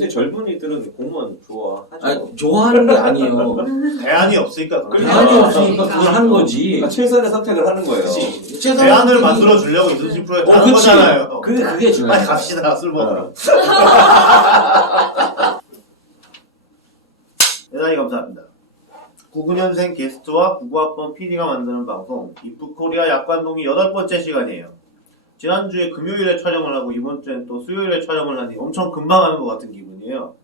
요새 젊은이들은 공무원 좋아하죠. 아니, 좋아하는 게 아니에요. 대안이 없으니까 그런 대안이 거야. 없으니까 그걸 하는 거지. 그러니까 최선의 선택을 하는 거예요. 대안을 만들어 주려고 인턴십 프로젝트 하는 그치. 거잖아요. 그게 중요해. 빨리 갑시다, 술 먹으러. 대단히 감사합니다. 99년생 게스트와 99학번 PD가 만드는 방송 이프코리아 약관동이 8번째 시간이에요. 지난주에 금요일에 촬영을 하고 이번 주엔 또 수요일에 촬영을 하니 엄청 금방 하는 것 같은 기분이에요.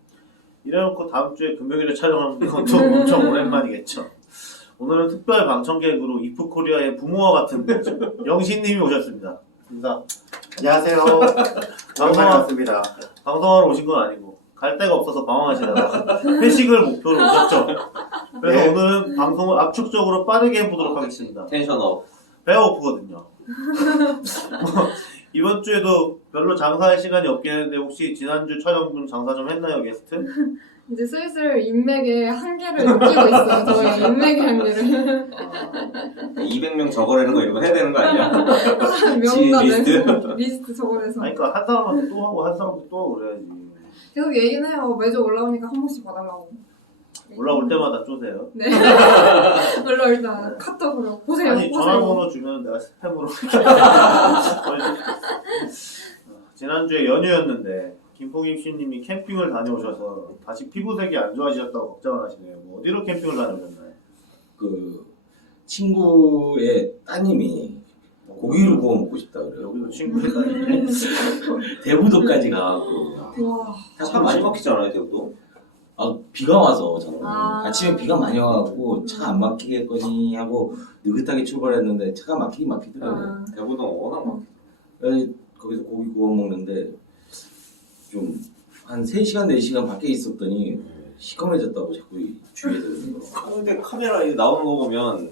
이래놓고 다음 주에 금요일에 촬영하는 건 또 엄청 오랜만이겠죠. 오늘은 특별 방청객으로 이프코리아의 부모와 같은 분이죠. 영신님이 오셨습니다. 인사. 안녕하세요. 반갑습니다. 방송하러 오신 건 아니고 갈 데가 없어서 방황하시다가 회식을 목표로 오셨죠. 그래서 네. 오늘은 방송을 압축적으로 빠르게 해보도록 하겠습니다. 텐션업. 배가 고프거든요. 이번 주에도 별로 장사할 시간이 없긴 했는데 혹시 지난주 촬영 중 장사 좀 했나요, 게스트? 이제 슬슬 인맥의 한계를 느끼고 있어요. 저희 인맥의 한계를. 200명 적어내는 거 이런 거 해야 되는 거 아니야? 명단을 리스트 적어내서 아니, 그러니까 한 사람한테 또 하고 한 사람한테 또 하고 그래야지. 계속 얘기는 해요. 매주 올라오니까 한 번씩 봐달라고. 올라올 때마다 쪼세요. 네. 물론 일단 카톡으로 보세요. 아니, 보세요. 전화번호 주면 내가 스팸으로. 지난주에 연휴였는데 김포김 씨님이 캠핑을 다녀오셔서 다시 피부색이 안 좋아지셨다고 걱정을 하시네요. 뭐 어디로 캠핑을 다녀오셨나요? 그 친구의 따님이 고기를 구워 먹고 싶다 그래요. 여기도 친구의 딸인데 대부도까지 가고. 와. 차 많이 막히잖아요, 대구도. 비가 와서 저는 아. 아침에 비가 많이 와가지고 차 안 막히겠거니 하고 느긋하게 출발했는데 차가 막히긴 막히더라고요. 아. 대구도 워낙 막혀. 거기서 고기 구워 먹는데 좀 한 3시간 4시간 밖에 있었더니 시커매졌다고 자꾸 주위에 들는 거. 근데 카메라에 나오는 거 보면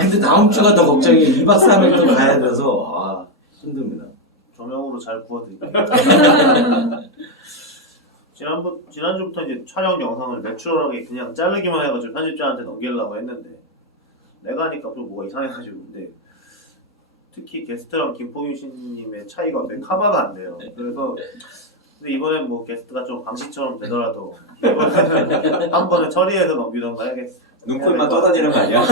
근데 다음 주가 더 걱정이에요. 2박 3일 또 가야 돼서 힘듭니다. 조명으로 잘 구워드릴게요. 지난주부터 이제 촬영 영상을 내추럴하게 그냥 자르기만 해가지고 편집자한테 넘기려고 했는데 내가 하니까 또 뭐가 이상해가지고 근데 특히 게스트랑 김포균 씨님의 차이가 어떻게 커버가 안 돼요. 그래서 근데 이번엔 뭐 게스트가 좀 방식처럼 되더라도 이번에는 한 번에 처리해서 넘기던가 해야겠어. 눈코입만 떠다니는 거 아니야?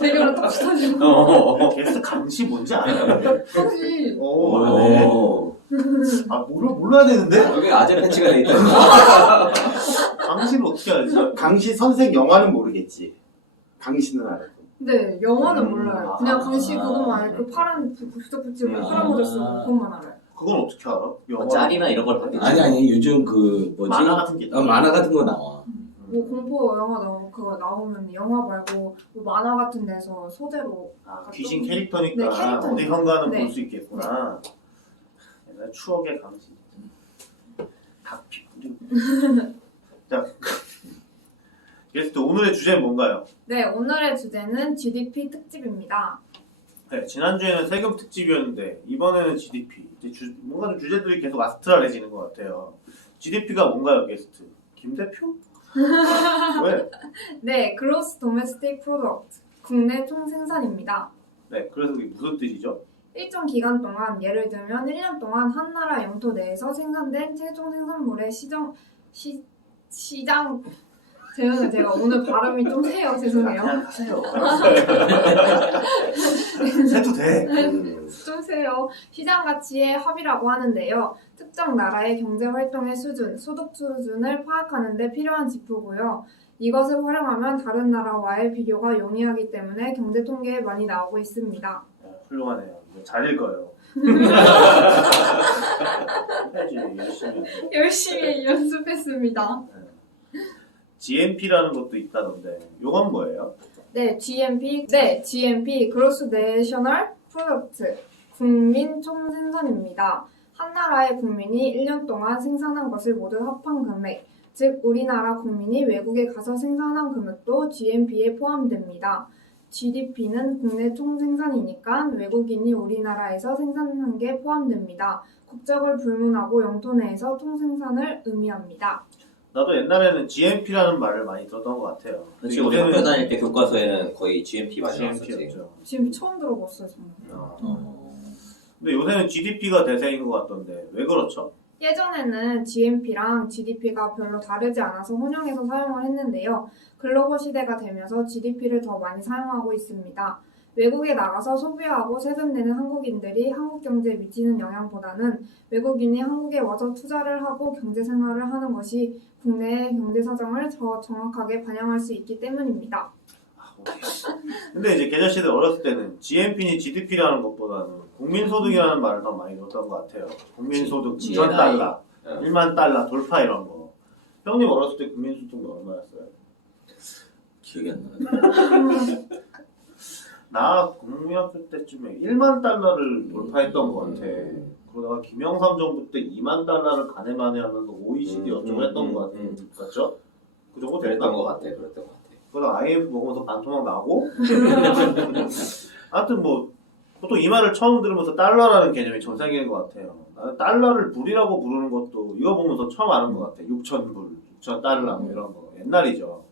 배경은 똑같아지고. 게스트 강시 뭔지 알아요? 혹시 오, 네. 몰라야 되는데? 여기 아재 패치가 돼 있다. 강시를 어떻게 알지? 강시 선생 영화는 모르겠지. 강시는 알아요. 네 영화는 몰라요. 그냥 강시 아. 그거만 알고 그 파란 부적붙이고 파란 모자 쓰고 그것만 알아요. 그건 어떻게 알아? 영화 짤이나 이런 걸 봤겠지. 아니 요즘 그 뭐지? 만화 같은 게 있다. 만화 같은 거 나와. 뭐 공포 영화 그거 나오면 영화 말고 뭐 만화 같은 데서 소재로 귀신 캐릭터니까 네, 캐릭터니까. 어디선가는 네. 볼 수 있겠구나. 옛날 추억의 강시. 닭피 뿌리고. 자, 게스트 오늘의 주제는 뭔가요? 네 오늘의 주제는 GDP 특집입니다. 네, 지난주에는 세금 특집이었는데 이번에는 GDP. 이제 뭔가 좀 주제들이 계속 아스트랄해지는 것 같아요. GDP가 뭔가요, 게스트? 김 대표? 왜? 네 Gross Domestic Product 국내 총생산입니다. 네, 그래서 그게 무슨 뜻이죠? 일정 기간 동안 예를 들면 1년 동안 한 나라 영토 내에서 생산된 최종 생산물의 시장 제가 오늘 발음이 좀 세요. 죄송해요. 그냥 하세요. 해도 돼. 좀 세요. 시장 가치의 합이라고 하는데요. 특정 나라의 경제 활동의 수준, 소득 수준을 파악하는 데 필요한 지표고요. 이것을 활용하면 다른 나라와의 비교가 용이하기 때문에 경제 통계에 많이 나오고 있습니다. 훌륭하네요. 잘 읽어요. 해야지, 열심히. 열심히 연습했습니다. GNP라는 것도 있다던데 요건 뭐예요? 네, GNP, Gross National Product, 국민 총생산입니다. 한 나라의 국민이 1년 동안 생산한 것을 모두 합한 금액, 즉 우리나라 국민이 외국에 가서 생산한 금액도 GNP에 포함됩니다. GDP는 국내 총생산이니까 외국인이 우리나라에서 생산한 게 포함됩니다. 국적을 불문하고 영토 내에서 총생산을 의미합니다. 나도 옛날에는 GNP라는 말을 많이 들었던 것 같아요. 그치, 우리 학교 다닐 때 교과서에는 거의 GMP 많이 나왔었지. GNP였죠. 지금 처음 들어봤어요, 저는. 근데 요새는 GDP가 대세인 것 같던데 왜 그렇죠? 예전에는 GNP랑 GDP가 별로 다르지 않아서 혼용해서 사용을 했는데요. 글로벌 시대가 되면서 GDP를 더 많이 사용하고 있습니다. 외국에 나가서 소비하고 세금 내는 한국인들이 한국 경제에 미치는 영향보다는 외국인이 한국에 와서 투자를 하고 경제 생활을 하는 것이 국내의 경제 사정을 더 정확하게 반영할 수 있기 때문입니다. 근데 이제 계절시대 어렸을 때는 GNP니 GDP라는 것보다는 국민소득이라는 말을 더 많이 들었던 것 같아요. 국민소득 G- 2천 달러, 어. 1만 달러 돌파 이런 거. 형님 어렸을 때 국민소득은 얼마였어요? 기억이 안 나요. 나 국민학교 때쯤에 1만 달러를 돌파했던 것 같아. 그러다가 김영삼 정부 때 2만 달러를 가내만에 하면서 OECD 어쩌고 했던 것 같아. 맞죠? 그 정도 그랬던 것 됐던 같아. 그랬던 것 같아. 그러다 IMF 먹으면서 반토막 나고 하여튼 뭐 보통 이 말을 처음 들으면서 달러라는 개념이 전생인 것 같아요. 나는 달러를 불이라고 부르는 것도 이거 보면서 처음 아는 것 같아. 6,000불, 6,000달러 뭐 이런 거 옛날이죠.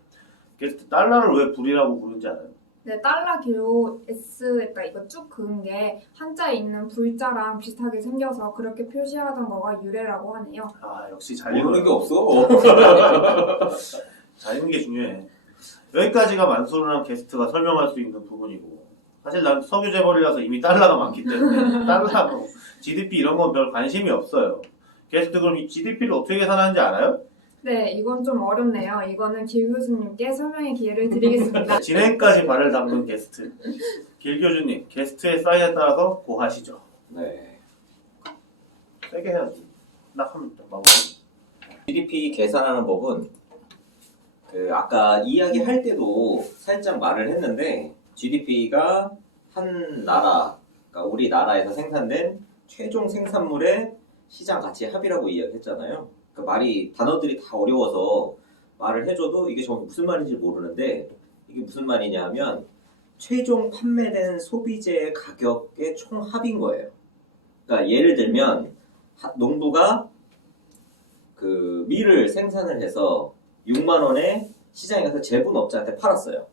그래서 달러를 왜 불이라고 부르는지 알아요? 네, 달러 기호 S에다 이거 쭉 그은 게 한자에 있는 불자랑 비슷하게 생겨서 그렇게 표시하던 거가 유래라고 하네요. 아 역시 잘 모르는 읽는 게 없어. 잘 읽는 게 중요해. 여기까지가 만수르랑 게스트가 설명할 수 있는 부분이고 사실 난 석유 재벌이라서 이미 달러가 많기 때문에 달러, 뭐 GDP 이런 건 별 관심이 없어요. 게스트 그럼 이 GDP를 어떻게 계산하는지 알아요? 네, 이건 좀 어렵네요. 이거는 김 교수님께 설명의 기회를 드리겠습니다. 진행까지 발을 담근 게스트 길 교수님 게스트의 사인에 따라서 고하시죠. 네. 세게 해야지. 딱 하면 딱 마무리. GDP 계산하는 법은 그 아까 이야기할 때도 살짝 말을 했는데 GDP가 한 나라, 그러니까 우리나라에서 생산된 최종 생산물의 시장 가치 합이라고 이야기했잖아요. 그 말이 단어들이 다 어려워서 말을 해줘도 이게 정말 무슨 말인지 모르는데 이게 무슨 말이냐 하면 최종 판매된 소비재의 가격의 총 합인 거예요. 그러니까 예를 들면 농부가 그 밀을 생산을 해서 6만 원에 시장에 가서 제분업자한테 팔았어요.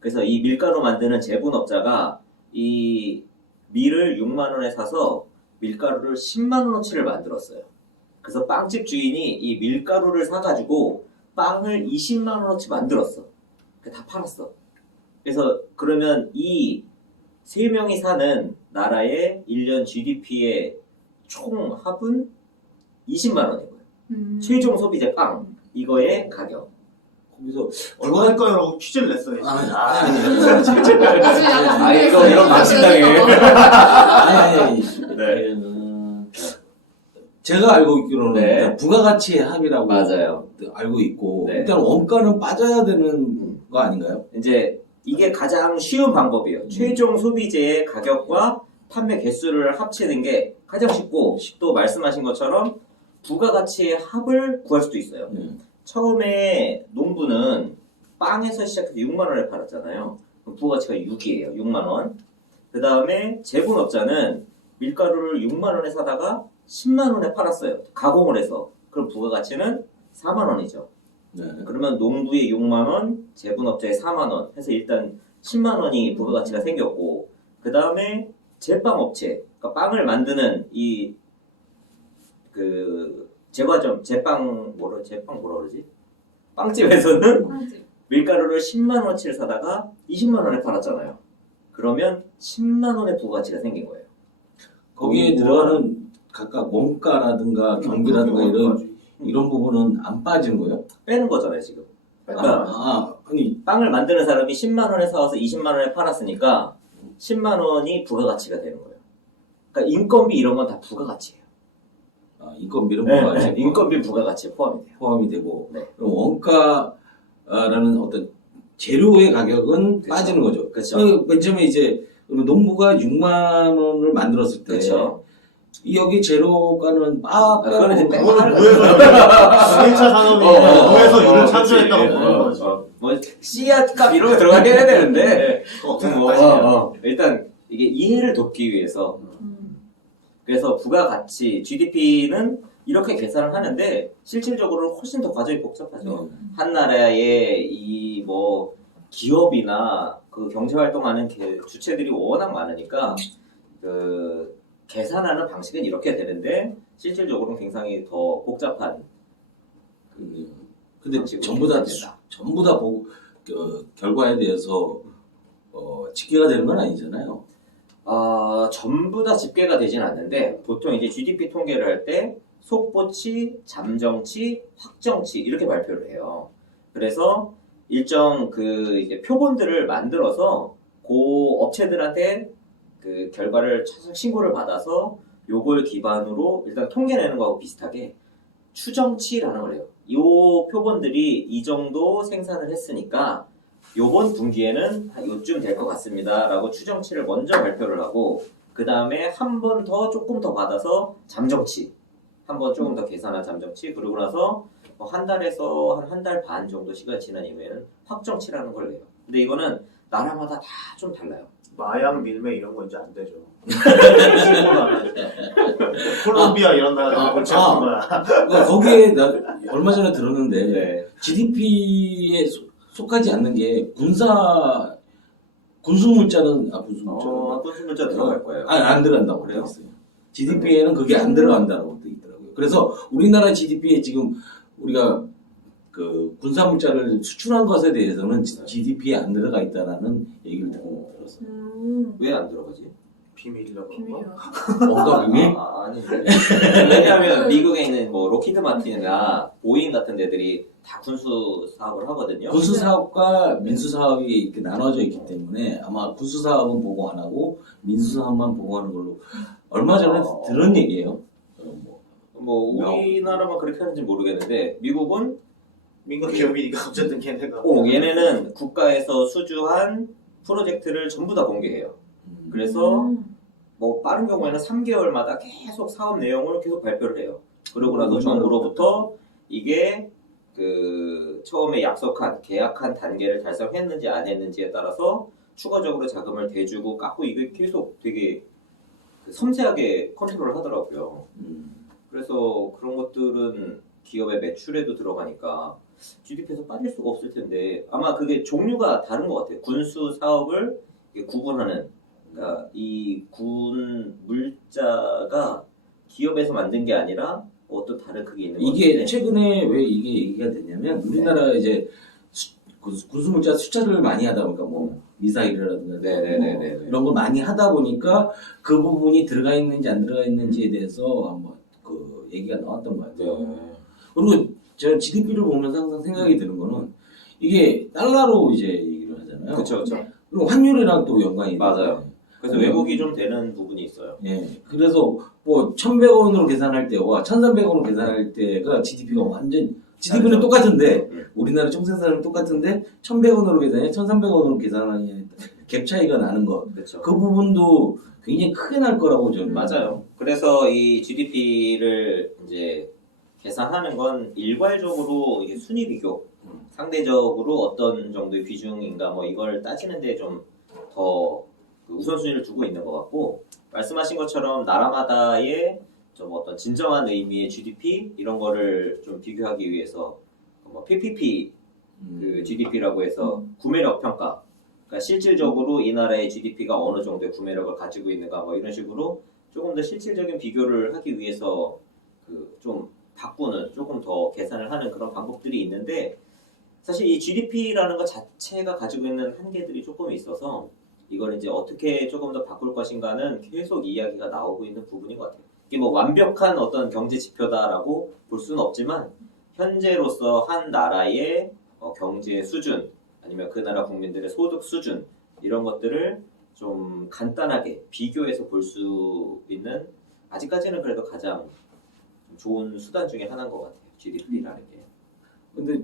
그래서 이 밀가루 만드는 제분업자가 이 밀을 6만 원에 사서 밀가루를 10만 원어치를 만들었어요. 그래서 빵집 주인이 이 밀가루를 사가지고 빵을 20만 원어치 만들었어. 다 팔았어. 그래서 그러면 이 세 명이 사는 나라의 1년 GDP의 총 합은 20만 원인 거예요. 최종 소비재 빵 이거의 가격. 거기서 얼마일까요? 퀴즈를 냈어요. 아 이거 이런 망신당해. 아니 네. 제가 알고 있기로는 네. 일단 부가가치의 합이라고 맞아요. 알고 있고 네. 일단 원가는 빠져야 되는 거 아닌가요? 이제 이게 가장 쉬운 방법이에요. 최종 소비재의 가격과 판매 개수를 합치는 게 가장 쉽고 또 말씀하신 것처럼 부가가치의 합을 구할 수도 있어요. 처음에 농부는 빵에서 시작해서 6만 원에 팔았잖아요. 그럼 부가가치가 6이에요. 6만 원. 그 다음에 제분업자는 밀가루를 6만 원에 사다가 10만 원에 팔았어요. 가공을 해서. 그럼 부가가치는 4만 원이죠. 네. 그러면 농부의 6만 원, 제분업자의 4만 원 해서 일단 10만 원이 부가가치가 생겼고 그 다음에 제빵업체, 그러니까 빵을 만드는 이 그 제과점, 제빵 뭐라 그러지? 빵집에서는 빵집. 밀가루를 10만 원어치를 사다가 20만 원에 팔았잖아요. 그러면 10만 원의 부가가치가 생긴 거예요. 거기에 들어가는 각각 원가라든가 경비라든가 이런 부분은 안 빠진 거예요? 빼는 거잖아요, 지금. 그러니까 아니 빵을 만드는 사람이 10만 원에 사와서 20만 원에 팔았으니까 10만 원이 부가가치가 되는 거예요. 그러니까 인건비 이런 건 다 부가가치예요. 인건비는 네, 부가가치 인건비 부가가치에 포함이 돼요. 포함이 되고 네. 그럼 원가라는 어떤 재료의 가격은 그쵸. 빠지는 거죠. 그렇죠. 맨 처음에 이제 농부가 6만 원을 만들었을 때 그렇죠. 여기 재료가는 그거는 이제 빼고 그거는 하는 무에서 거죠. 1차 산업이 무에서 유를 그렇지. 창조했다고 보는 거죠. 뭐 씨앗값 이런 거 들어가게 해야 되는데 어떻게 일단 이게 이해를 돕기 위해서 그래서 부가가치 GDP는 이렇게 계산을 하는데 실질적으로는 훨씬 더 과정이 복잡하죠. 한 나라의 이 뭐 기업이나 그 경제 활동하는 주체들이 워낙 많으니까 그 계산하는 방식은 이렇게 되는데 실질적으로는 굉장히 더 복잡한 근데 방식으로 전부 다 계산된다. 결과에 대해서 집계가 되는 건 아니잖아요. 전부 다 집계가 되진 않는데 보통 이제 GDP 통계를 할 때 속보치, 잠정치, 확정치 이렇게 발표를 해요. 그래서 일정 그 이제 표본들을 만들어서 그 업체들한테 그 결과를 신고를 받아서 요걸 기반으로 일단 통계 내는 거하고 비슷하게 추정치라는 걸 해요. 요 표본들이 이 정도 생산을 했으니까 요번 분기에는 한 요쯤 될 것 같습니다 라고 추정치를 먼저 발표를 하고 그 다음에 한 번 더 조금 더 받아서 잠정치 한 번 조금 더 계산한 잠정치 그러고 나서 한 달에서 한 달 반 정도 시간 지난 이후에는 확정치라는 걸 내요. 근데 이거는 나라마다 다 좀 달라요. 마약 밀매 이런 거 이제 안 되죠. 콜롬비아 이런 나라 골치 아픈 거야. 그러니까 거기에 나 얼마 전에 들었는데 네. GDP에 속하지 않는 게 군수물자는 군수물자 들어갈 거예요. 안 들어간다고 그래요? 그랬어요. GDP에는 그게 안 들어간다고 돼 있더라고요. 그래서 우리나라 GDP에 지금 우리가 그 군사물자를 수출한 것에 대해서는 GDP에 안 들어가 있다라는 얘기를 듣고 들었어요. 왜 안 들어가지? 비밀이라고 그런 거? 비밀이요. 뭔가 비밀? 아니. 왜냐하면 미국에 있는 뭐 로키드 마틴이나 보잉 같은 데들이 다 군수 사업을 하거든요. 군수 사업과 민수 사업이 이렇게 나눠져 있기 때문에 아마 군수 사업은 보고 안 하고 민수 사업만 보고하는 걸로 얼마 전에 들은 얘기예요. 뭐 우리나라만 그렇게 하는지 모르겠는데 미국은 민간 기업이니까 어쨌든 걔네가 얘네는 국가에서 수주한 프로젝트를 전부 다 공개해요. 그래서 뭐 빠른 경우에는 3개월마다 계속 사업 내용을 계속 발표를 해요. 그러고 나서 정부로부터 이게 그 처음에 약속한 계약한 단계를 달성했는지 안 했는지에 따라서 추가적으로 자금을 대주고 깎고 이게 계속 되게 그 섬세하게 컨트롤을 하더라고요. 그래서 그런 것들은 기업의 매출에도 들어가니까 GDP에서 빠질 수가 없을 텐데 아마 그게 종류가 다른 것 같아요. 군수 사업을 구분하는 그러니까 이 군 물자가 기업에서 만든 게 아니라 어떤 다른 그게 있는 것 이게 같은데 최근에 왜 이게 얘기가 됐냐면 우리나라 이제 군수물자 수출을 많이 하다 보니까 뭐 미사일이라든가 네네네네. 이런 걸 많이 하다 보니까 그 부분이 들어가 있는지 안 들어가 있는지에 대해서 한번 그 얘기가 나왔던 것 같아요. 그리고 제가 GDP를 보면서 항상 생각이 드는 거는 이게 달러로 이제 얘기를 하잖아요. 그렇죠. 네. 그리고 환율이랑 또 연관이 맞아요. 돼요. 그래서 왜곡이 좀 되는 부분이 있어요. 예. 그래서 뭐 1,100원으로 계산할 때와 1,300원으로 계산할 때가 GDP가 완전 GDP는 다르죠. 똑같은데 음. 우리나라 총생산은 똑같은데 1,100원으로 계산해 1,300원으로 계산하니 갭 차이가 나는 거. 그렇죠. 그 부분도 굉장히 크게 날 거라고 저는 맞아요. 그래서 이 GDP를 이제 계산하는 건 일괄적으로 이게 순위 비교, 상대적으로 어떤 정도의 비중인가 뭐 이걸 따지는데 좀 더 우선순위를 두고 있는 것 같고 말씀하신 것처럼 나라마다의 좀 어떤 진정한 의미의 GDP 이런 거를 좀 비교하기 위해서 뭐 PPP 그 GDP라고 해서 구매력 평가. 그러니까 실질적으로 이 나라의 GDP가 어느 정도의 구매력을 가지고 있는가 뭐 이런 식으로 조금 더 실질적인 비교를 하기 위해서 그 좀 바꾸는 조금 더 계산을 하는 그런 방법들이 있는데 사실 이 GDP라는 것 자체가 가지고 있는 한계들이 조금 있어서 이걸 이제 어떻게 조금 더 바꿀 것인가는 계속 이야기가 나오고 있는 부분인 것 같아요. 이게 뭐 완벽한 어떤 경제 지표다라고 볼 수는 없지만 현재로서 한 나라의 경제 수준 아니면 그 나라 국민들의 소득 수준 이런 것들을 좀 간단하게 비교해서 볼 수 있는 아직까지는 그래도 가장 좋은 수단 중에 하나인 것 같아요. GDP라는 게. 근데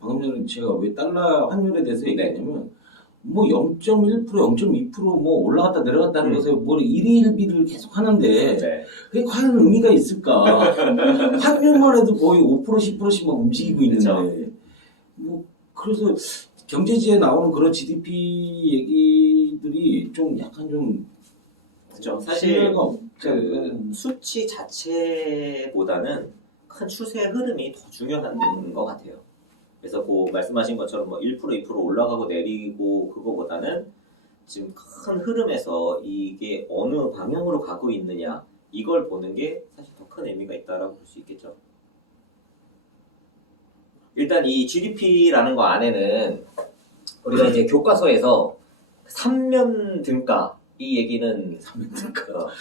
방금 전에 제가 왜 달러 환율에 대해서 얘기했냐면 뭐 0.1%, 0.2% 뭐 올라갔다 내려갔다 하는 것에 뭐 일희일비를 계속 하는데 네. 그게 과연 의미가 있을까? 환율만 해도 거의 5%, 10%씩 막 움직이고 있는데 뭐 그래서 경제지에 나오는 그런 GDP 얘기들이 좀 약간 좀 그렇죠. 사실 신뢰가 없지 그 않을까? 수치 자체보다는 큰 추세 흐름이 더 중요한 것 같아요. 그래서 그 말씀하신 것처럼 뭐 1%, 2% 올라가고 내리고 그거보다는 지금 큰 흐름에서 이게 어느 방향으로 가고 있느냐 이걸 보는 게 사실 더 큰 의미가 있다라고 볼 수 있겠죠. 일단 이 GDP라는 거 안에는 우리가 이제 교과서에서 3면 등가 이 얘기는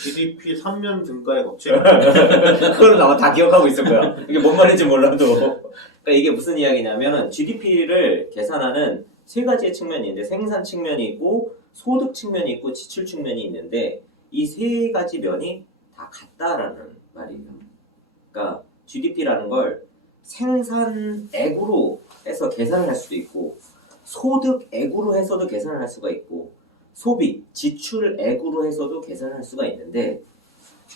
GDP 3년 등가의 법칙. 그걸 아마 다 기억하고 있을 거야. 이게 뭔 말인지 몰라도. 그러니까 이게 무슨 이야기냐면은 GDP를 계산하는 세 가지의 측면이 있는데 생산 측면이 있고 소득 측면이 있고 지출 측면이 있는데 이 세 가지 면이 다 같다라는 말이에요. 그러니까 GDP라는 걸 생산액으로 해서 계산을 할 수도 있고 소득액으로 해서도 계산을 할 수가 있고 소비, 지출액으로 해서도 계산을 할 수가 있는데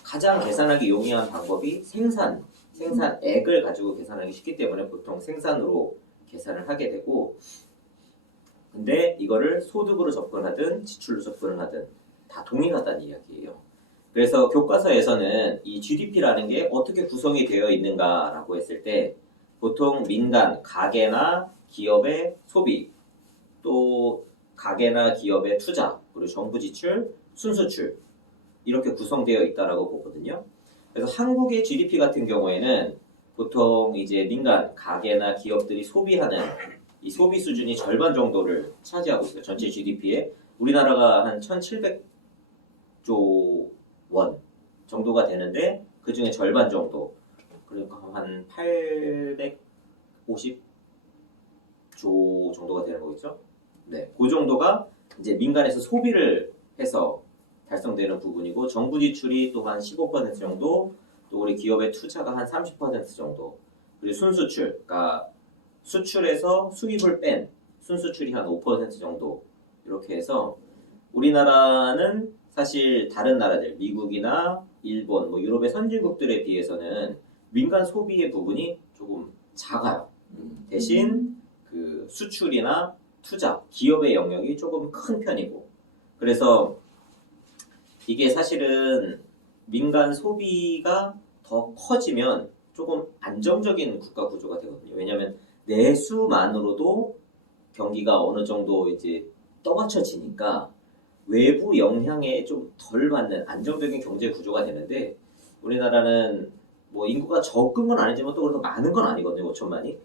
가장 계산하기 용이한 방법이 생산액을 가지고 계산하기 쉽기 때문에 보통 생산으로 계산을 하게 되고 근데 이거를 소득으로 접근하든 지출로 접근을 하든 다 동일하다는 이야기예요. 그래서 교과서에서는 이 GDP라는 게 어떻게 구성이 되어 있는가라고 했을 때 보통 민간, 가계나 기업의 소비, 또 가계나 기업의 투자, 그리고 정부 지출, 순수출 이렇게 구성되어 있다라고 보거든요. 그래서 한국의 GDP 같은 경우에는 보통 이제 민간, 가계나 기업들이 소비하는 이 소비 수준이 절반 정도를 차지하고 있어요. 전체 GDP에 우리나라가 한 1,700조 원 정도가 되는데 그 중에 절반 정도 그러니까 한 850조 정도가 되는 거겠죠? 네, 그 정도가 이제 민간에서 소비를 해서 달성되는 부분이고 정부 지출이 또 한 15% 정도 또 우리 기업의 투자가 한 30% 정도 그리고 순수출, 그러니까 수출에서 수입을 뺀 순수출이 한 5% 정도 이렇게 해서 우리나라는 사실 다른 나라들, 미국이나 일본, 뭐 유럽의 선진국들에 비해서는 민간 소비의 부분이 조금 작아요. 대신 그 수출이나 투자, 기업의 영역이 조금 큰 편이고 그래서 이게 사실은 민간 소비가 더 커지면 조금 안정적인 국가 구조가 되거든요. 왜냐하면 내수만으로도 경기가 어느 정도 이제 떠받쳐지니까 외부 영향에 좀 덜 받는 안정적인 경제 구조가 되는데 우리나라는 뭐 인구가 적은 건 아니지만 또 그래도 많은 건 아니거든요. 5천만이.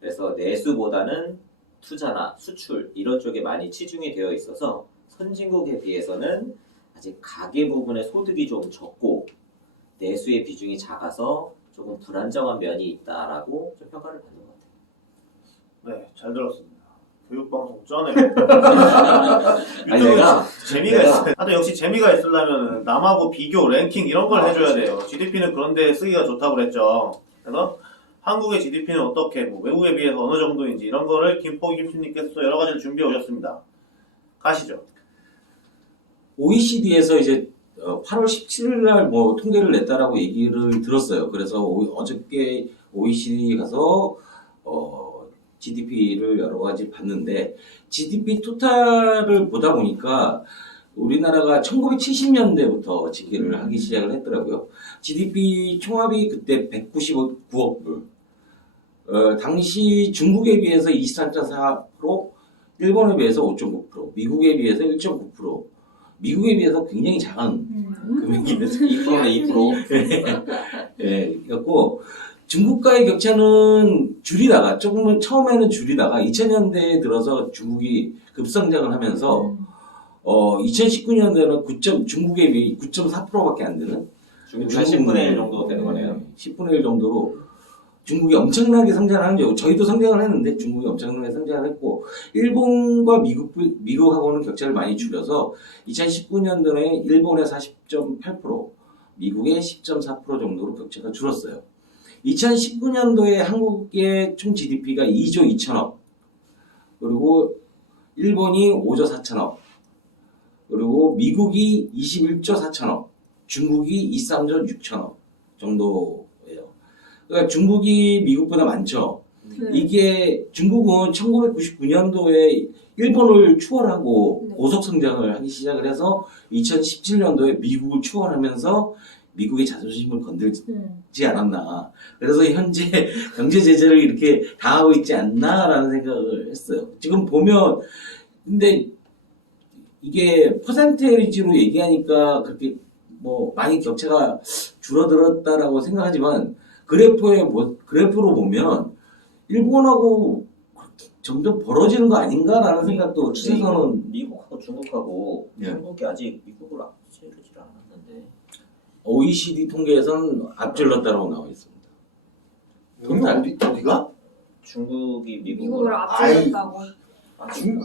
그래서 내수보다는 투자나 수출 이런 쪽에 많이 치중이 되어 있어서 선진국에 비해서는 아직 가계 부분의 소득이 좀 적고 내수의 비중이 작아서 조금 불안정한 면이 있다라고 좀 평가를 받는 것 같아요. 네, 잘 들었습니다. 교육방송 쩌네요. 아니 내가 재미가 있어요. 하여튼 역시 재미가 있으려면 남하고 비교, 랭킹 이런 걸 해줘야 돼요. GDP는 그런데 쓰기가 좋다고 그랬죠. 그래서 한국의 GDP는 어떻게, 뭐 외국에 비해서 어느 정도인지 이런 거를 김포 김수님께서 여러 가지를 준비해 오셨습니다. 가시죠. OECD에서 이제 8월 17일 날 뭐 통계를 냈다라고 얘기를 들었어요. 그래서 어저께 OECD 가서 GDP를 여러 가지 봤는데 GDP 토탈을 보다 보니까 우리나라가 1970년대부터 집계를 하기 시작을 했더라고요. GDP 총합이 그때 199억 불. 당시 중국에 비해서 23.4%, 일본에 비해서 5.9%, 미국에 비해서 1.9%, 미국에 비해서 굉장히 작은 금액이었어요. 2%네 2%. 예, 였고 중국과의 격차는 줄이다가 조금은 처음에는 줄이다가 2000년대에 들어서 중국이 급성장을 하면서 2019년도에는 중국에 비해 9.4%밖에 안 되는 중국이 한 10분의 1 정도 되는 거네요. 10분의 1 정도로 중국이 엄청나게 성장을 한 거죠. 저희도 성장을 했는데 중국이 엄청나게 성장을 했고 일본과 미국하고는 격차를 많이 줄여서 2019년도에 일본의 40.8%, 미국의 10.4% 정도로 격차가 줄었어요. 2019년도에 한국의 총 GDP가 2조 2천억, 그리고 일본이 5조 4천억, 그리고 미국이 21조 4천억, 중국이 23조 6천억 정도예요. 그러니까 중국이 미국보다 많죠. 네. 이게 중국은 1999년도에 일본을 추월하고 네. 고속 성장을 하기 시작을 해서 2017년도에 미국을 추월하면서 미국의 자존심을 건들지 않았나. 그래서 현재 경제 제재를 이렇게 당하고 있지 않나라는 생각을 했어요. 지금 보면 근데 이게 퍼센테이지로 얘기하니까 그렇게 뭐 많이 격차가 줄어들었다라고 생각하지만 그래프로 보면 일본하고 점점 벌어지는 거 아닌가라는 생각도 추세선은 미국하고 중국하고 예. 중국이 아직 미국을 앞지르질 않았는데 OECD 통계에서는 앞질렀다고 나와 있습니다. 여기 어디가? 중국이 미국을 미국을 앞질렀다고. 많이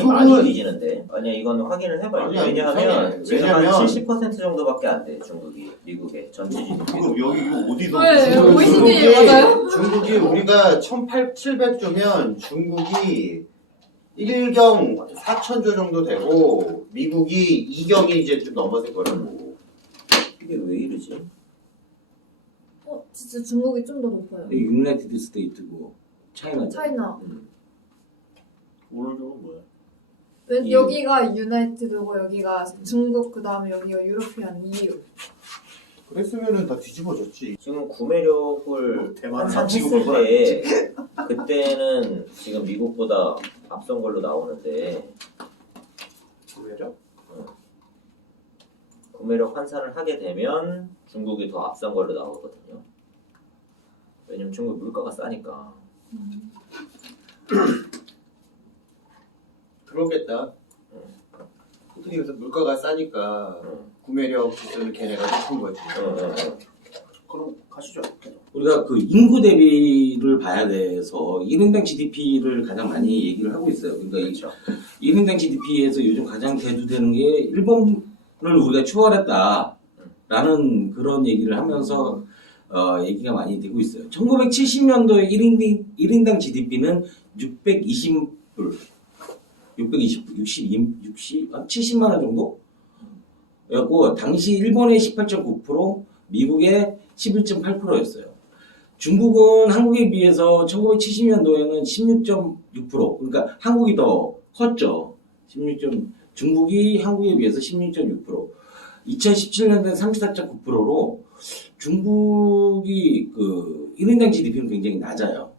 OECD 뒤지는데 아니야 이건 확인을 해봐요. 아니야, 왜냐하면 지금 한 왜냐면- 70% 정도밖에 안 돼 중국이 미국의 전체 GDP. 이거 여기 이거 어디서? 네, 중국이- OECD 맞아요? 중국이 우리가 1,700조면 중국이 1경 4,000조 정도 되고 미국이 2경이 이제 좀 넘어설 거라고. 이게 왜 이러지? 진짜 중국이 좀 더 높아요. 유나이티드 스테이트고 차이나 차이나. 오른쪽은 뭐야? EU. 여기가 유나이티드고 여기가 중국 그 다음에 여기가 유로피안 EU. 그랬으면은 다 뒤집어졌지. 지금 구매력을 대만 환산했을 지금 때 그때는 지금 미국보다 앞선 걸로 나오는데 구매력? 구매력 환산을 하게 되면 중국이 더 앞선 걸로 나오거든요. 왜냐면 중국 물가가 싸니까. 그러겠다. 어떻게 해서 물가가 싸니까 구매력 지수는 걔네가 높은 거지. 그럼 가시죠. 우리가 그 인구 대비를 봐야 돼서 1인당 GDP를 가장 많이 얘기를 하고 있어요. 그러니까 그렇죠. 1인당 GDP에서 요즘 가장 대두되는 게 일본을 우리가 추월했다라는 그런 얘기를 하면서 얘기가 많이 되고 있어요. 1970년도에 1인당 GDP는 620불, 70만 원 정도? 였고, 당시 일본의 18.9%, 미국의 11.8%였어요. 중국은 한국에 비해서 1970년도에는 16.6%, 그러니까 한국이 더 컸죠. 중국이 한국에 비해서 16.6%. 2017년도에 34.9%로 중국이 그 1인당 GDP는 굉장히 낮아요.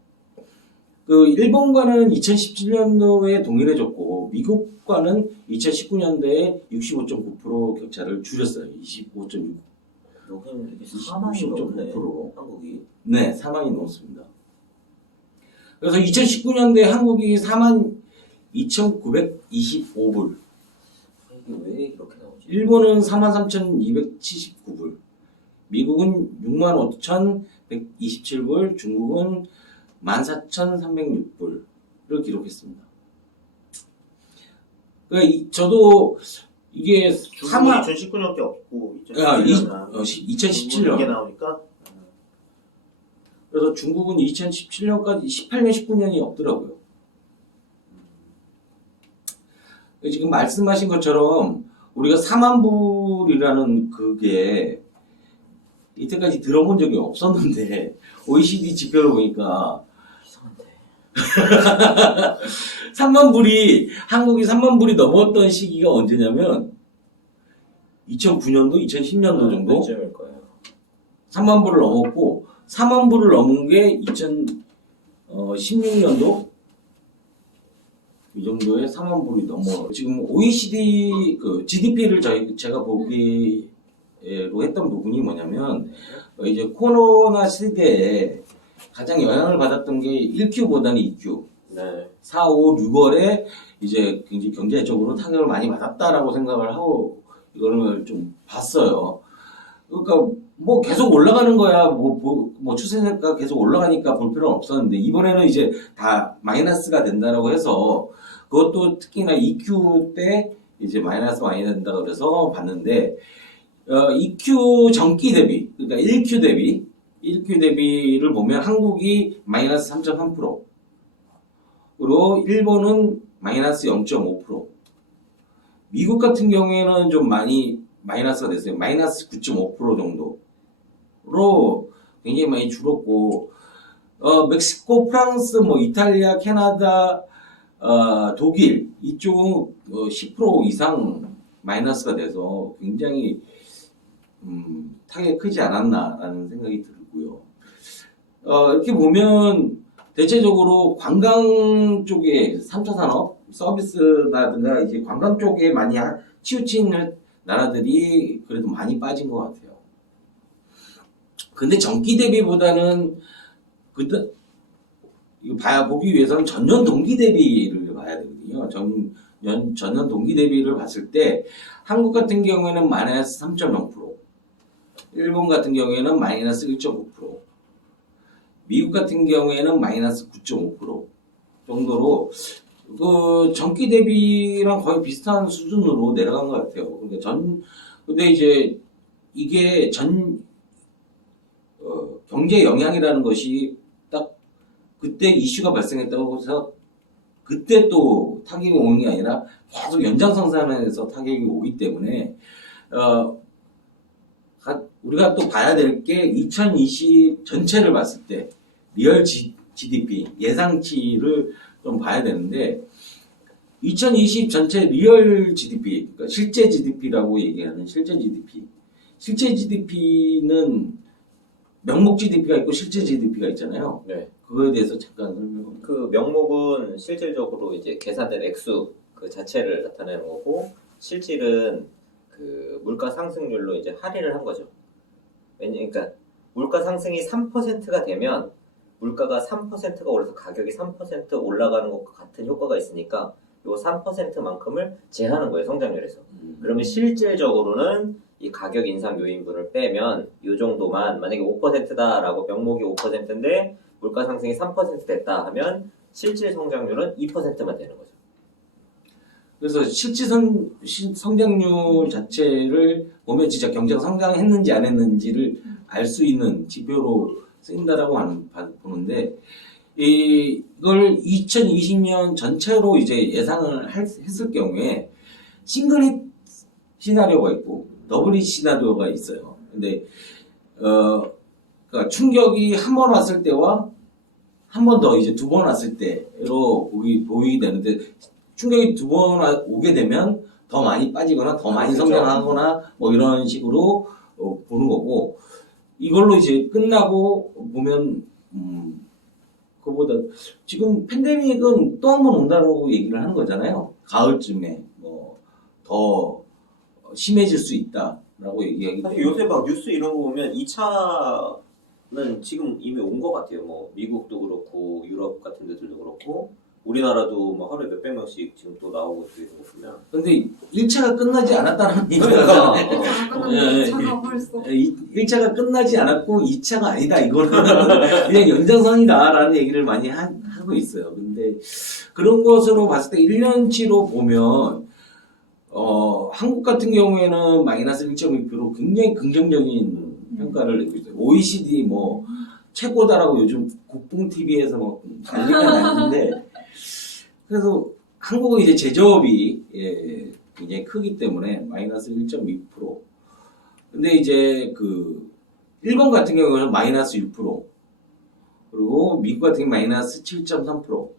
그 일본과는 2017년도에 동일해졌고 미국과는 2019년도에 65.9% 격차를 줄였어요. 25.6%. 여기는 이게 4만이 넘네. 25.9%로. 한국이. 네, 4만이 넘습니다. 그래서 2019년도에 한국이 42,925불, 이게 왜 이렇게 나오지? 일본은 43,279불, 미국은 65,127불, 중국은 14,306불을 기록했습니다. 그러니까 저도 이게 중국이 3만 2019년께 없고 2017년. 이게 나오니까 그래서 중국은 2017년까지 18년, 19년이 없더라고요. 지금 말씀하신 것처럼 우리가 4만 불이라는 그게 이때까지 들어본 적이 없었는데 OECD 지표를 보니까 이상한데. 3만 불이 한국이 3만 불이 넘었던 시기가 언제냐면 2009년도, 2010년도 정도 그쯤일 거예요. 3만 불을 넘었고 4만 불을 넘은 게 2016년도 이 정도에 4만 불이 넘어. 지금 OECD 그 GDP를 제가 보기로 했던 부분이 뭐냐면 이제 코로나 시대에 가장 영향을 받았던 게 1Q보다는 2Q. 네. 4, 5, 6월에 이제 굉장히 경제적으로 타격을 많이 받았다라고 생각을 하고 이거를 좀 봤어요. 그러니까 뭐 계속 올라가는 거야. 뭐 추세가 계속 올라가니까 볼 필요는 없었는데 이번에는 이제 다 마이너스가 된다라고 해서 그것도 특히나 2Q 때 이제 마이너스 많이 된다고 그래서 봤는데 2Q 전기 대비 그러니까 1Q 대비를 보면 한국이 마이너스 3.3%. 그리고 일본은 마이너스 0.5%. 미국 같은 경우에는 좀 많이 마이너스가 됐어요. 마이너스 9.5% 정도로 굉장히 많이 줄었고, 멕시코, 프랑스, 뭐 이탈리아, 캐나다, 독일 이쪽은 10% 이상 마이너스가 돼서 굉장히 타격이 크지 않았나라는 생각이 들고요. 이렇게 보면 대체적으로 관광 쪽에 3차 산업 서비스라든가 이제 관광 쪽에 많이 치우친 나라들이 그래도 많이 빠진 것 같아요. 근데 전기 대비보다는 이거 보기 위해서는 전년 동기 대비를 봐야 되거든요. 전년 동기 대비를 봤을 때 한국 같은 경우에는 마이너스 3.0%, 일본 같은 경우에는 마이너스 1.9%, 미국 같은 경우에는 마이너스 9.5% 정도로 그 전기 대비랑 거의 비슷한 수준으로 내려간 것 같아요. 그러니까 근데 이제 이게 경제 영향이라는 것이 딱 그때 이슈가 발생했다고 해서 그때 또 타격이 오는 게 아니라 계속 연장선상에서 타격이 오기 때문에 우리가 또 봐야 될 게 2020 전체를 봤을 때 리얼 GDP 예상치를 좀 봐야 되는데 2020 전체 리얼 GDP 그러니까 실제 GDP라고 얘기하는 실제 GDP는 명목 GDP가 있고 실제 GDP가 있잖아요. 네. 그거에 대해서 잠깐 설명. 그 명목은 실질적으로 이제 계산된 액수 그 자체를 나타내는 거고 실질은 그 물가 상승률로 이제 할인을 한 거죠. 그러니까 물가 상승이 3%가 되면 물가가 3%가 올라서 가격이 3% 올라가는 것과 같은 효과가 있으니까 요 3%만큼을 제하는 거예요, 성장률에서. 그러면 실질적으로는 이 가격 인상 요인분을 빼면 이 정도만 만약에 5%다라고 명목이 5%인데 물가 상승이 3% 됐다 하면 실질 성장률은 2%만 되는 거죠. 그래서 실질 성장률 자체를 보면 진짜 경제가 성장했는지 안 했는지를 알 수 있는 지표로 쓰인다라고 보는데 이걸 2020년 전체로 이제 예상을 했을 경우에 싱글힛 시나리오가 있고 더블힛 시나리오가 있어요. 근데 그러니까 충격이 한 번 왔을 때와 한 번 더 이제 두 번 왔을 때로 보이게 되는데 충격이 두 번 오게 되면 더 많이 빠지거나 더 많이 성장하거나 뭐 이런 식으로 보는 거고 이걸로 이제 끝나고 보면 그보다 지금 팬데믹은 또 한 번 온다고 얘기를 하는 거잖아요. 가을쯤에 뭐 더 심해질 수 있다라고 얘기하기 때문에 사실 요새 막 뉴스 이런 거 보면 2차는 지금 이미 온 것 같아요. 뭐 미국도 그렇고 유럽 같은 데들도 그렇고 우리나라도 뭐 하루에 몇백 명씩 지금 또 나오고 있는 거 보면 근데 1차가 끝나지 않았다는 얘기가 그러니까. 차가 벌써 1차가 끝나지 않았고 2차가 아니다 이거는 그냥 연장선이다라는 얘기를 많이 하고 있어요. 근데 그런 것으로 봤을 때 1년치로 보면 한국 같은 경우에는 마이너스 1.2% 굉장히 긍정적인 평가를 내고 있어요. OECD 뭐 최고다라고 요즘 국뽕 TV에서 뭐 난리가 났는데 그래서 한국은 이제 제조업이 굉장히 크기 때문에 마이너스 1.2%. 근데 이제 그 일본 같은 경우는 마이너스 6%. 그리고 미국 같은 경우 마이너스 7.3%.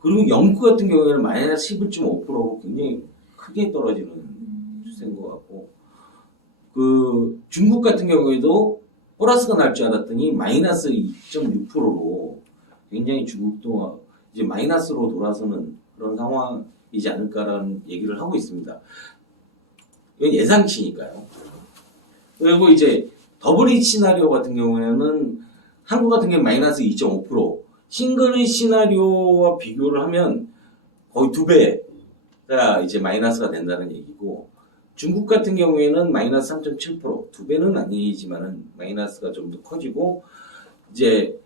그리고 영국 같은 경우에는 마이너스 11.5%로 굉장히 크게 떨어지는 추세인 것 같고 그 중국 같은 경우에도 플러스가 날 줄 알았더니 마이너스 2.6%로 굉장히 중국도 이제 마이너스로 돌아서는 그런 상황이지 않을까라는 얘기를 하고 있습니다. 이건 예상치니까요. 그리고 이제 더블릿 시나리오 같은 경우에는 한국 같은 경우는 마이너스 2.5%, 싱글릿 시나리오와 비교를 하면 거의 2배가 이제 마이너스가 된다는 얘기고 중국 같은 경우에는 마이너스 3.7%, 2배는 아니지만은 마이너스가 좀 더 커지고 이제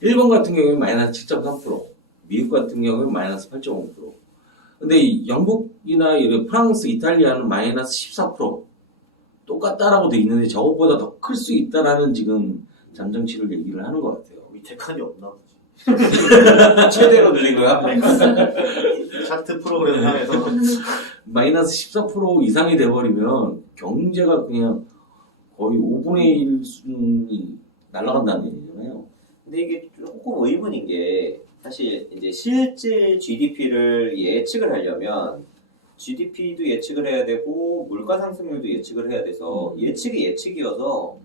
일본 같은 경우에는 마이너스 7.3%, 미국 같은 경우는 마이너스 8.5%. 근데 영국이나 프랑스, 이탈리아는 마이너스 14% 똑같다라고 돼 있는데 저것보다 더 클 수 있다라는 지금 잠정치를 얘기를 하는 것 같아요. 밑에 칸이 없나 보지. 최대로 늘린 거야? 차트 프로그램 상에서 마이너스 14% 이상이 돼버리면 경제가 그냥 거의 5분의 1 수준이 날아간다는 얘기잖아요. 근데 이게 조금 의문인 게 사실 이제 실제 GDP를 예측을 하려면 GDP도 예측을 해야 되고 물가 상승률도 예측을 해야 돼서 예측이 예측이어서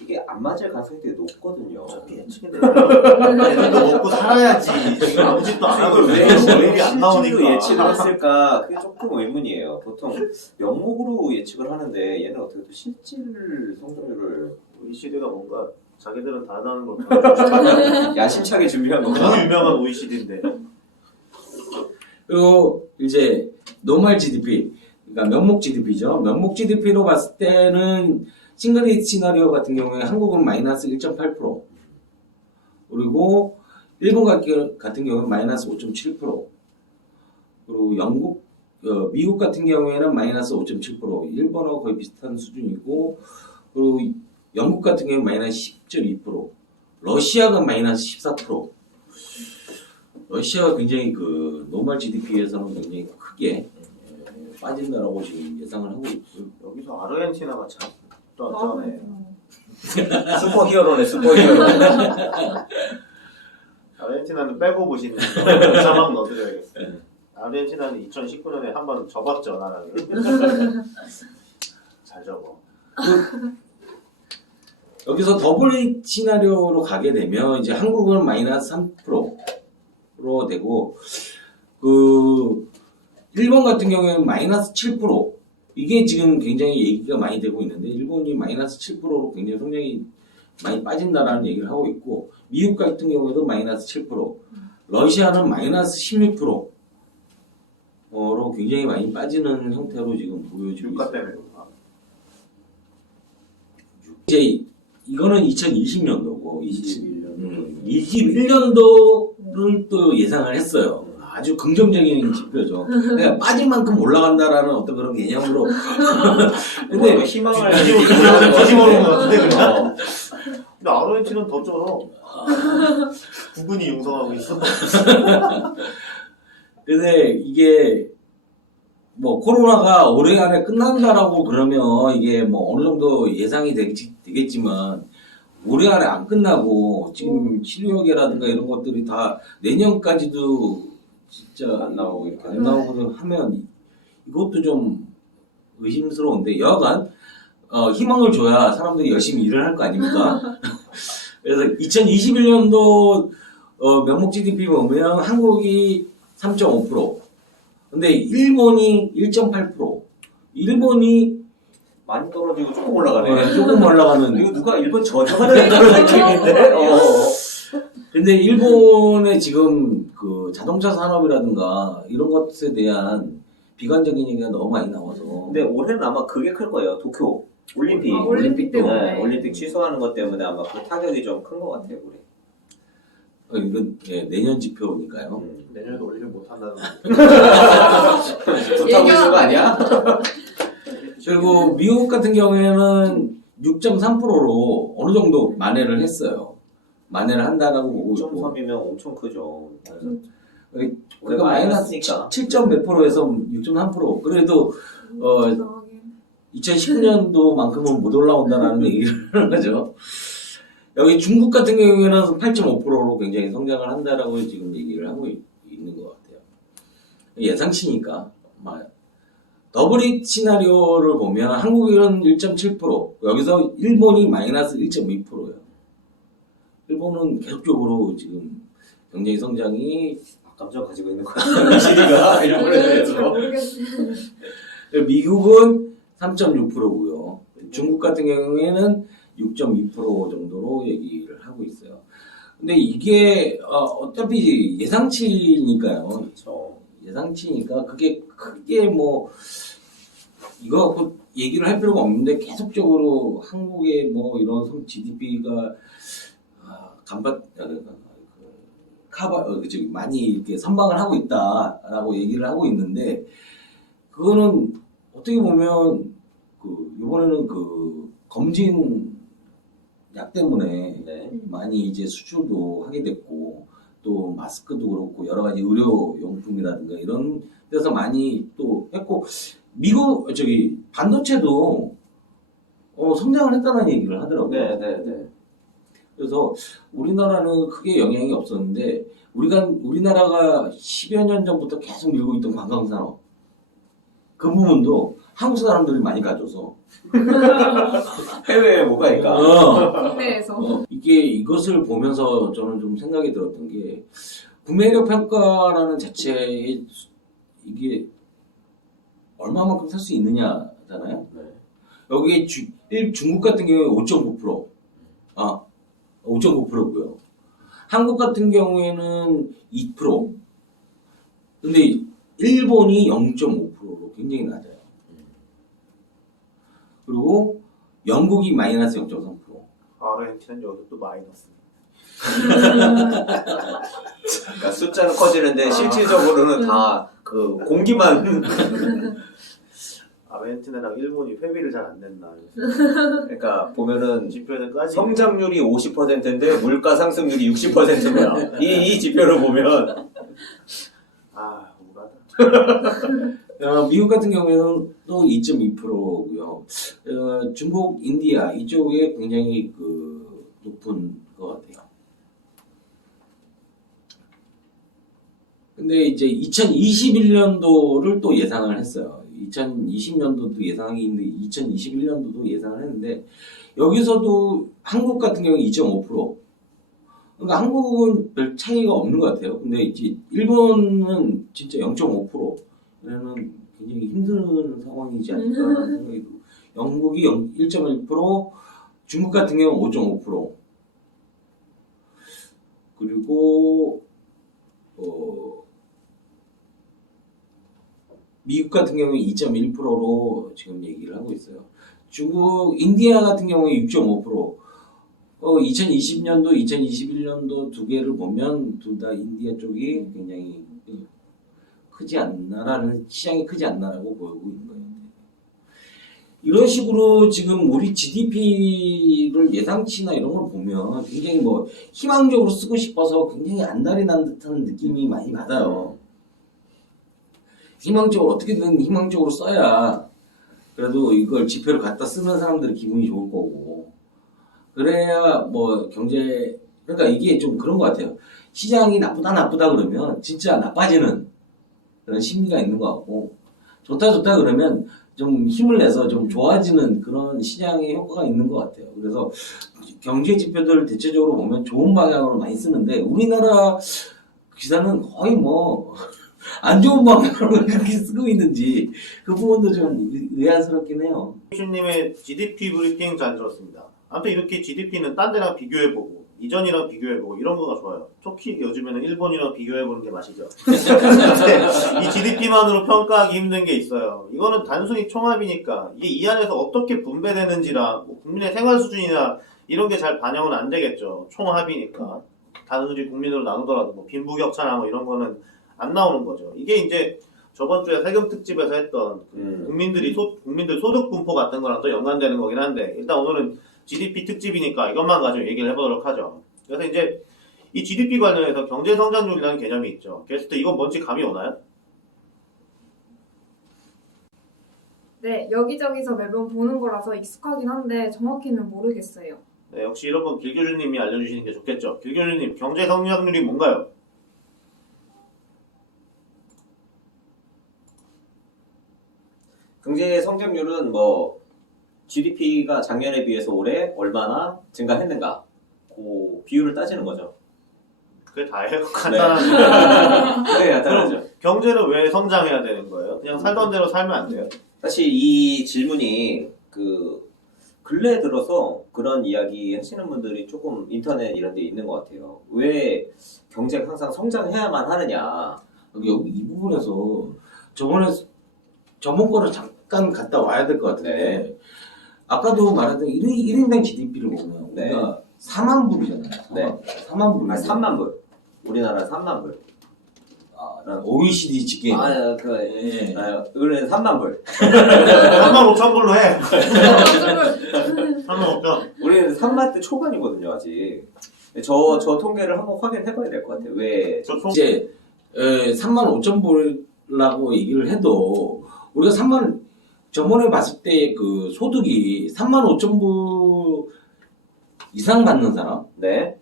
이게 안 맞을 가능성이 되게 높거든요. 예측이 돼. 얘들도 먹고 살아야지. 지금 아무 짓도 안 하고 왜 안 실질로 나오니까. 예측을 했을까? 그게 조금 의문이에요. 보통 명목으로 예측을 하는데 얘는 어떻게 또 실질 성장률을 OECD가 뭔가 자기들은 다르다는 걸 보여주고 야심차게 준비한 거구나. 너무 유명한 OECD인데. 그리고 이제 노멀 GDP, 그러니까 명목 GDP죠. 명목 GDP로 봤을 때는 싱글릿 시나리오 같은 경우에 한국은 마이너스 1.8%, 그리고 일본 같은 경우는 마이너스 5.7%, 그리고 미국 같은 경우에는 마이너스 5.7%, 일본하고 거의 비슷한 수준이고, 그리고 영국 같은 경우는 마이너스 10.2%, 러시아가 마이너스 14%. 러시아가 굉장히 그 노멀 GDP에서는 굉장히 크게 빠진다라고 지금 예상을 하고 있고요. 여기서 아르헨티나가 참 쩌네. 슈퍼히어로네, 슈퍼히어로. 아르헨티나는 빼고 보시는 거 자막 넣어드려야겠어요. 아르헨티나는 2019년에 한 번 접었죠, 나라를. 잘 접어. 여기서 더블 시나리오로 가게 되면 이제 한국은 마이너스 3%로 되고, 그 일본 같은 경우에는 마이너스 7%. 이게 지금 굉장히 얘기가 많이 되고 있는데, 일본이 마이너스 7%로 굉장히 성장이 많이 빠진다라는 얘기를 하고 있고, 미국 같은 경우에도 마이너스 7%, 러시아는 마이너스 16%로 굉장히 많이 빠지는 형태로 지금 보여지고 유가 있어요. 때문에 그런가? 이제 이거는 2020년도고 21년도를 또 예상을 했어요. 아주 긍정적인 지표죠. 그러니까 빠진 만큼 올라간다라는 어떤 그런 개념으로. 근데 근데 희망을 거짓말인 것 같은데 그냥. 근데 아르헨티나는 더 쩔어. 부근이 융성하고 있어. 근데 이게 뭐 코로나가 올해 안에 끝난다라고 그러면 이게 뭐 어느 정도 예상이 되겠지만 올해 안에 안 끝나고 지금 치료약이라든가 이런 것들이 다 내년까지도 진짜 안 나오고 이렇게 안 나오고 하면 이것도 좀 의심스러운데 여하간 희망을 줘야 사람들이 열심히 일을 할 거 아닙니까? 그래서 2021년도 명목 GDP 보면 한국이 3.5%, 근데 일본이 1.8%, 일본이 많이 떨어지고 조금 올라가네. 조금 올라가는. 이거 누가 일본 저주하는 그런 느낌인데? 근데 일본의 지금 그 자동차 산업이라든가 이런 것에 대한 비관적인 얘기가 너무 많이 나와서. 근데 올해는 아마 그게 클 거예요. 도쿄 올림픽. 올림픽 때문에. 네, 올림픽 취소하는 것 때문에 아마 그 타격이 좀 큰 것 같아요, 올해. 이건 내년 지표니까요. 내년에도 올리를 못한다는 거. 좋다고 있는 거 아니야? 그리고 미국 같은 경우에는 6.3%로 어느 정도 만회를 했어요. 만회를 한다라고 보고 있고. 6.3이면 엄청 크죠. 그러니까 마이너스 7점 몇 프로에서 6.3%. 그래도 2019년도만큼은 못 올라온다라는 얘기를 하는 거죠. 여기 중국 같은 경우에는 8.5%로 굉장히 성장을 한다라고 지금 얘기를 하고 있는 것 같아요. 예상치니까. 더블 시나리오를 보면 한국은 1.7%, 여기서 일본이 마이너스 1.2%예요. 일본은 계속적으로 지금 경제 성장이 감정 가지고 있는 거 같아요. 시리가 일본에 대해서. 모르겠어요. 미국은 3.6%고요. 중국 같은 경우에는 6.2% 정도로 얘기를 하고 있어요. 근데 이게 어차피 예상치니까요. 그렇죠. 예상치니까 그게 크게 뭐 이거 갖고 얘기를 할 필요가 없는데 계속적으로 한국의 뭐 이런 GDP가 많이 이렇게 선방을 하고 있다라고 얘기를 하고 있는데 그거는 어떻게 보면 이번에는 검진 약 때문에 네. 많이 이제 수출도 하게 됐고 또 마스크도 그렇고 여러 가지 의료 용품이라든가 이런 데서 많이 또 했고 미국 반도체도 성장을 했다는 얘기를 하더라고요. 네. 그래서 우리나라는 크게 영향이 없었는데 우리나라가 10여 년 전부터 계속 밀고 있던 관광산업 그 부분도 한국 사람들이 많이 가져서 해외에 뭐가 있까? 국내에서. 이게 이것을 보면서 저는 좀 생각이 들었던 게 구매력 평가라는 자체에 이게 얼마만큼 살 수 있느냐잖아요. 네. 여기 중국 같은 경우에 5.9%, 5.9%고요. 한국 같은 경우에는 2%. 근데 일본이 0.5%로 굉장히 낮아요. 그리고 영국이 마이너스 0.3%. 아르헨티나는 여기서 또 마이너스. 그러니까 숫자는 커지는데 실질적으로는 다 그 공기만. 아르헨티나랑 일본이 회비를 잘 안 낸다. 그러니까 보면은 지표에서까지 성장률이 50%인데 물가 상승률이 60%인 거야. 이 지표를 보면. 우울하다. 미국 같은 경우에는 또 2.2%고요. 중국, 인디아 이쪽에 굉장히 그 높은 것 같아요. 근데 이제 2021년도를 또 예상을 했어요. 2020년도도 예상이 있는데 2021년도도 예상을 했는데 여기서도 한국 같은 경우 2.5%. 그러니까 한국은 별 차이가 없는 것 같아요. 근데 이제 일본은 진짜 0.5%는 굉장히 힘든 상황이지 않을까라는 생각이 들고 영국이 1.1%, 중국 같은 경우는 5.5%. 그리고 미국 같은 경우에 2.1%로 지금 얘기를 하고 있어요. 중국, 인디아 같은 경우에 6.5%. 2020년도, 2021년도 두 개를 보면 둘 다 인디아 쪽이 굉장히 크지 않나라는, 시장이 크지 않나라고 보이고 있는 거예요. 이런 식으로 지금 우리 GDP를 예상치나 이런 걸 보면 굉장히 뭐 희망적으로 쓰고 싶어서 굉장히 안달이 난 듯한 느낌이 많이 받아요. 희망적으로 어떻게든 희망적으로 써야 그래도 이걸 지표를 갖다 쓰는 사람들의 기분이 좋을 거고 그래야 뭐 경제 그러니까 이게 좀 그런 것 같아요. 시장이 나쁘다 그러면 진짜 나빠지는 그런 심리가 있는 것 같고 좋다 그러면 좀 힘을 내서 좀 좋아지는 그런 시장의 효과가 있는 것 같아요. 그래서 경제 지표들 대체적으로 보면 좋은 방향으로 많이 쓰는데 우리나라 기사는 거의 뭐 안 좋은 방향으로 그렇게 쓰고 있는지 그 부분도 좀 의아스럽긴 해요. 교수님의 GDP 브리핑 잘 들었습니다. 아무튼 이렇게 GDP는 딴 데랑 비교해보고 이전이랑 비교해보고 이런 거가 좋아요. 특히 요즘에는 일본이랑 비교해보는 게 맛이죠. 이 GDP만으로 평가하기 힘든 게 있어요. 이거는 단순히 총합이니까 이게 이 안에서 어떻게 분배되는지라 뭐 국민의 생활 수준이나 이런 게 잘 반영은 안 되겠죠. 총합이니까 단순히 국민으로 나누더라도 뭐 빈부격차나 뭐 이런 거는 안 나오는 거죠. 이게 이제 저번 주에 세금 특집에서 했던 국민들 소득 분포 같은 거랑 또 연관되는 거긴 한데 일단 오늘은 GDP 특집이니까 이것만 가지고 얘기를 해보도록 하죠. 그래서 이제 이 GDP 관련해서 경제 성장률이라는 개념이 있죠. 게스트 이건 뭔지 감이 오나요? 네, 여기저기서 매번 보는 거라서 익숙하긴 한데 정확히는 모르겠어요. 네, 역시 이런 건 길 교수님이 알려주시는 게 좋겠죠. 길 교수님, 경제 성장률이 뭔가요? 경제 성장률은 뭐 GDP가 작년에 비해서 올해 얼마나 증가했는가 그 비율을 따지는 거죠. 그게 다예요? 간단한 네, 간단하죠. 경제는 왜 성장해야 되는 거예요? 그냥 살던 대로 살면 안 돼요? 사실 이 질문이 그 근래 들어서 그런 이야기 하시는 분들이 조금 인터넷 이런 데 있는 것 같아요. 왜 경제가 항상 성장해야만 하느냐. 여기 이 부분에서 저번 거를 잠깐 갔다 와야 될 것 같은데 네. 아까도 말했던 1인당 GDP를 보면 네. 우리가 4만 불이잖아요. 네. 4만 불. 3만 불. 우리나라 3만 불. OECD 집계. 예. 우리는 3만 불. 35,000불로 해. 35,000. 우리는 3만 대 초반이거든요, 아직. 저 통계를 한번 확인해봐야 될 것 같아요. 왜? 이제 3만 5천 불라고 얘기를 해도 우리가 저번에 봤을 때 그 소득이 3만 5천 불 이상 받는 사람, 네.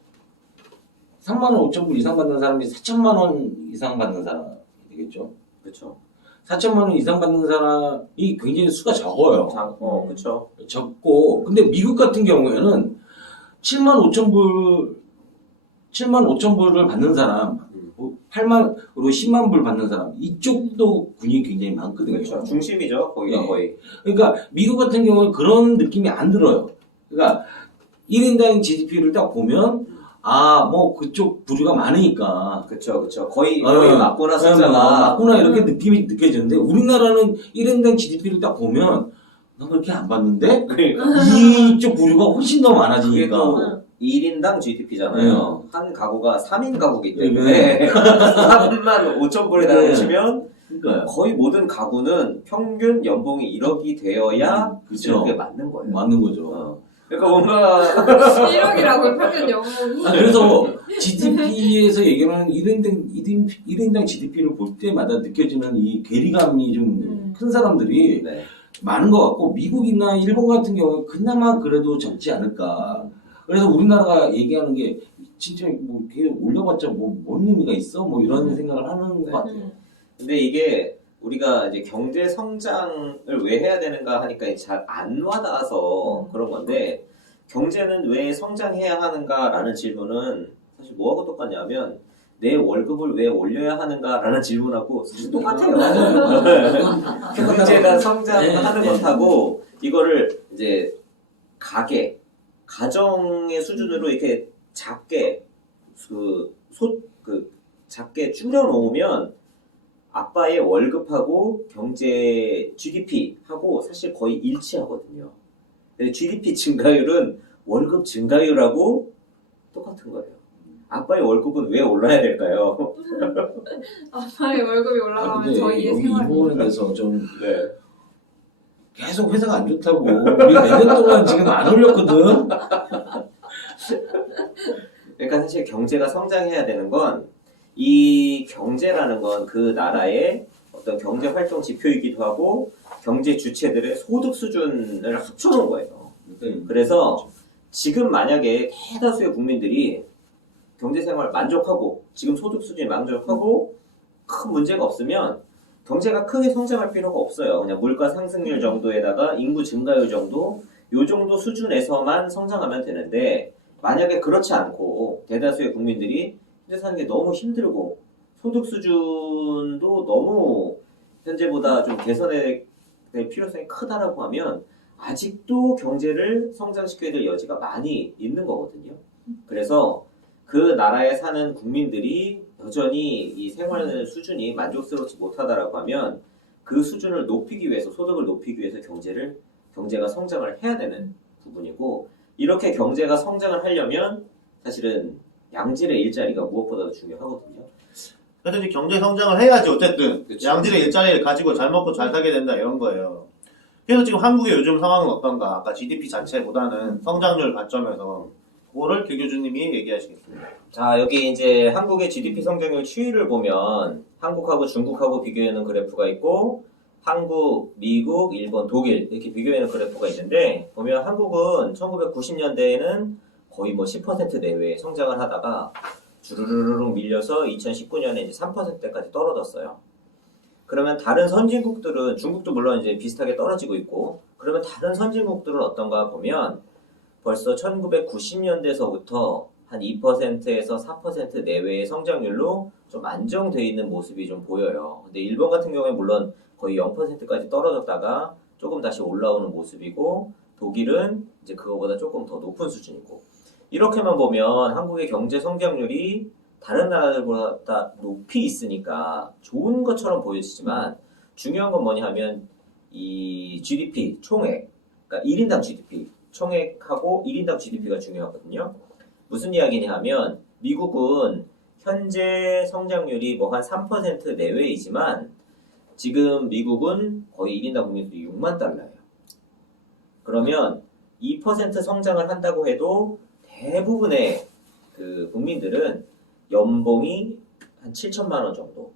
3만 5천 불 이상 받는 사람이 4천만 원 이상 받는 사람이 되겠죠. 그렇죠. 4천만 원 이상 받는 사람이 굉장히 수가 적어요. 그쵸. 적고 근데 미국 같은 경우에는 7만 5천 불을 받는 사람, 8만 그리고 10만 불 받는 사람 이쪽도 군인이 굉장히 많거든요. 그렇죠. 중심이죠. 거기가 네. 거의. 그러니까 미국 같은 경우는 그런 느낌이 안 들어요. 그러니까 1인당 GDP를 딱 보면 뭐 그쪽 부류가 많으니까 그쵸. 거의 맞구나 숫자가. 맞구나 이렇게 느낌이 느껴지는데 우리나라는 1인당 GDP를 딱 보면 나 그렇게 안 받는데 그러니까. 이쪽 부류가 훨씬 더 그게 많아지니까 또 1인당 GDP잖아요. 한 가구가 3인 가구기 네. 때문에 3만 5천 불에다가 네. 치면 그러니까요. 거의 모든 가구는 평균 연봉이 1억이 되어야 그쵸. 그게 맞는 거예요. 맞는 거죠. 그러니까 뭔가 1억이라고요, 평균 연봉이. 그래서 GDP에서 얘기하는 1인당 GDP를 볼 때마다 느껴지는 이 괴리감이 좀 큰 사람들이 네. 많은 것 같고 미국이나 일본 같은 경우에 그나마 그래도 적지 않을까. 그래서 우리나라가 얘기하는 게 진짜 뭐 이렇게 올려봤자 뭔 의미가 있어? 뭐 이런 생각을 하는 것 같아요. 근데 이게 우리가 이제 경제 성장을 왜 해야 되는가 하니까 잘 안 와닿아서 그런 건데 경제는 왜 성장해야 하는가라는 질문은 사실 뭐하고 똑같냐면 내 월급을 왜 올려야 하는가라는 질문하고 사실 똑같아요. 경제가 성장하는 네. 것하고 이거를 이제 가정의 수준으로 이렇게 작게 작게 줄여 놓으면 아빠의 월급하고 경제 GDP하고 사실 거의 일치하거든요. 근데 GDP 증가율은 월급 증가율하고 똑같은 거예요. 아빠의 월급은 왜 올라야 될까요? 아빠의 월급이 올라가면 근데 저희의 여기 이 생활이. 부분에 대해서 좀 네. 계속 회사가 안 좋다고 우리 몇 년 동안 지금 안 올렸거든. 그러니까 사실 경제가 성장해야 되는 건 이 경제라는 건 그 나라의 어떤 경제 활동 지표이기도 하고 경제 주체들의 소득 수준을 합쳐놓은 거예요. 그래서 지금 만약에 대다수의 국민들이 경제 생활 만족하고 지금 소득 수준이 만족하고 큰 문제가 없으면 경제가 크게 성장할 필요가 없어요. 그냥 물가 상승률 정도에다가 인구 증가율 정도 요 정도 수준에서만 성장하면 되는데 만약에 그렇지 않고 대다수의 국민들이 현재 사는 게 너무 힘들고 소득 수준도 너무 현재보다 좀 개선될 필요성이 크다라고 하면 아직도 경제를 성장시켜야 될 여지가 많이 있는 거거든요. 그래서 그 나라에 사는 국민들이 여전히 이 생활 수준이 만족스럽지 못하다라고 하면 그 수준을 높이기 위해서 소득을 높이기 위해서 경제가 성장을 해야 되는 부분이고 이렇게 경제가 성장을 하려면 사실은 양질의 일자리가 무엇보다도 중요하거든요. 그래서 이제 경제 성장을 해야지 어쨌든 그치. 양질의 일자리를 가지고 잘 먹고 잘 살게 된다 이런 거예요. 그래서 지금 한국의 요즘 상황은 어떤가? 아까 GDP 자체보다는 성장률 관점에서 그거를 교 교수님이 얘기하시겠습니다. 자, 여기 이제 한국의 GDP 성장률 추이를 보면 한국하고 중국하고 비교해놓은 그래프가 있고 한국, 미국, 일본, 독일 이렇게 비교해놓은 그래프가 있는데 보면 한국은 1990년대에는 거의 10% 내외 성장을 하다가 주르르륵 밀려서 2019년에 이제 3%대까지 떨어졌어요. 그러면 다른 선진국들은 중국도 물론 이제 비슷하게 떨어지고 있고 그러면 다른 선진국들은 어떤가 보면 벌써 1990년대서부터 한 2%에서 4% 내외의 성장률로 좀 안정되어 있는 모습이 좀 보여요. 근데 일본 같은 경우에 물론 거의 0%까지 떨어졌다가 조금 다시 올라오는 모습이고 독일은 이제 그거보다 조금 더 높은 수준이고 이렇게만 보면 한국의 경제 성장률이 다른 나라들보다 높이 있으니까 좋은 것처럼 보여지지만 중요한 건 뭐냐 하면 이 GDP 총액, 그러니까 1인당 GDP 총액하고 1인당 GDP가 중요하거든요. 무슨 이야기냐 하면 미국은 현재 성장률이 한 3% 내외이지만 지금 미국은 거의 1인당 국민수이 6만 달러예요. 그러면 2% 성장을 한다고 해도 대부분의 그 국민들은 연봉이 한 7천만 원 정도.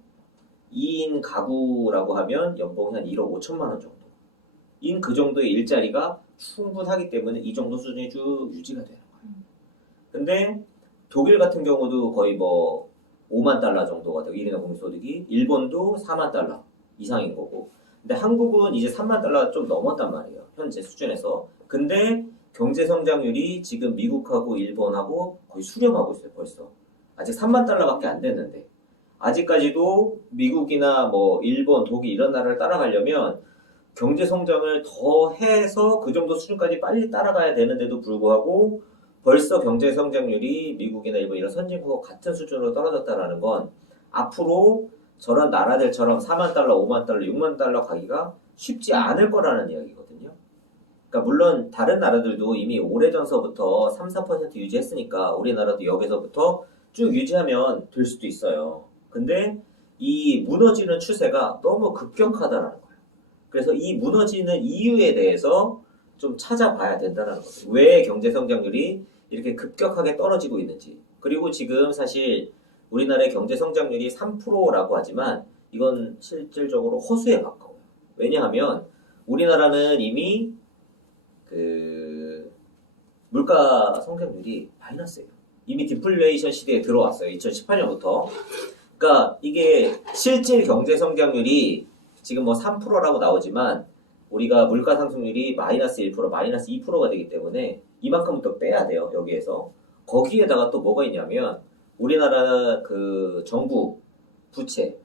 2인 가구라고 하면 연봉이 한 1억 5천만 원 정도. 인 그 정도의 일자리가 충분하기 때문에 이 정도 수준이 쭉 유지가 되는 거예요. 근데 독일 같은 경우도 거의 5만 달러 정도가 되고 1인당 국민소득이 일본도 4만 달러. 이상인 거고. 근데 한국은 이제 3만 달러가 좀 넘었단 말이에요. 현재 수준에서. 근데 경제 성장률이 지금 미국하고 일본하고 거의 수렴하고 있어요, 벌써. 아직 3만 달러밖에 안 됐는데. 아직까지도 미국이나 뭐 일본, 독일 이런 나라를 따라가려면 경제 성장을 더 해서 그 정도 수준까지 빨리 따라가야 되는데도 불구하고 벌써 경제 성장률이 미국이나 일본 이런 선진국과 같은 수준으로 떨어졌다라는 건 앞으로 저런 나라들처럼 4만 달러, 5만 달러, 6만 달러 가기가 쉽지 않을 거라는 이야기거든요. 그러니까 물론 다른 나라들도 이미 오래전서부터 3, 4% 유지했으니까 우리나라도 여기서부터 쭉 유지하면 될 수도 있어요. 근데 이 무너지는 추세가 너무 급격하다라는 거예요. 그래서 이 무너지는 이유에 대해서 좀 찾아봐야 된다는 거죠. 왜 경제 성장률이 이렇게 급격하게 떨어지고 있는지. 그리고 지금 사실 우리나라의 경제 성장률이 3%라고 하지만 이건 실질적으로 허수에 가까워요. 왜냐하면 우리나라는 이미 그 물가 성장률이 마이너스예요. 이미 디플레이션 시대에 들어왔어요. 2018년부터. 그러니까 이게 실질 경제 성장률이 지금 뭐 3%라고 나오지만 우리가 물가 상승률이 마이너스 1%, 마이너스 2%가 되기 때문에 이만큼은 또 빼야 돼요. 여기에서. 거기에다가 또 뭐가 있냐면 우리나라 그 정부 부채,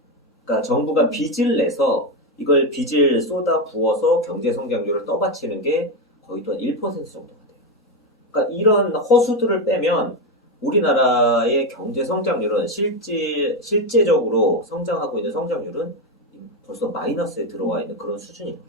그러니까 정부가 빚을 내서 이걸 빚을 쏟아 부어서 경제 성장률을 떠받치는 게 거의 또 한 1% 정도가 돼요. 그러니까 이런 허수들을 빼면 우리나라의 경제 성장률은 실제적으로 성장하고 있는 성장률은 벌써 마이너스에 들어와 있는 그런 수준인 거예요.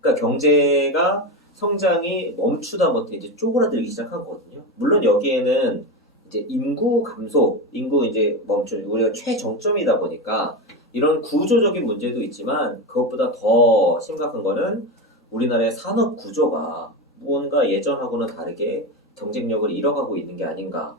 그러니까 경제가 성장이 멈추다 못해 이제 쪼그라들기 시작한 거거든요. 물론 여기에는 이제 인구 감소, 인구 이제 멈춘 우리가 최정점이다 보니까 이런 구조적인 문제도 있지만 그것보다 더 심각한 거는 우리나라의 산업 구조가 무언가 예전하고는 다르게 경쟁력을 잃어가고 있는 게 아닌가.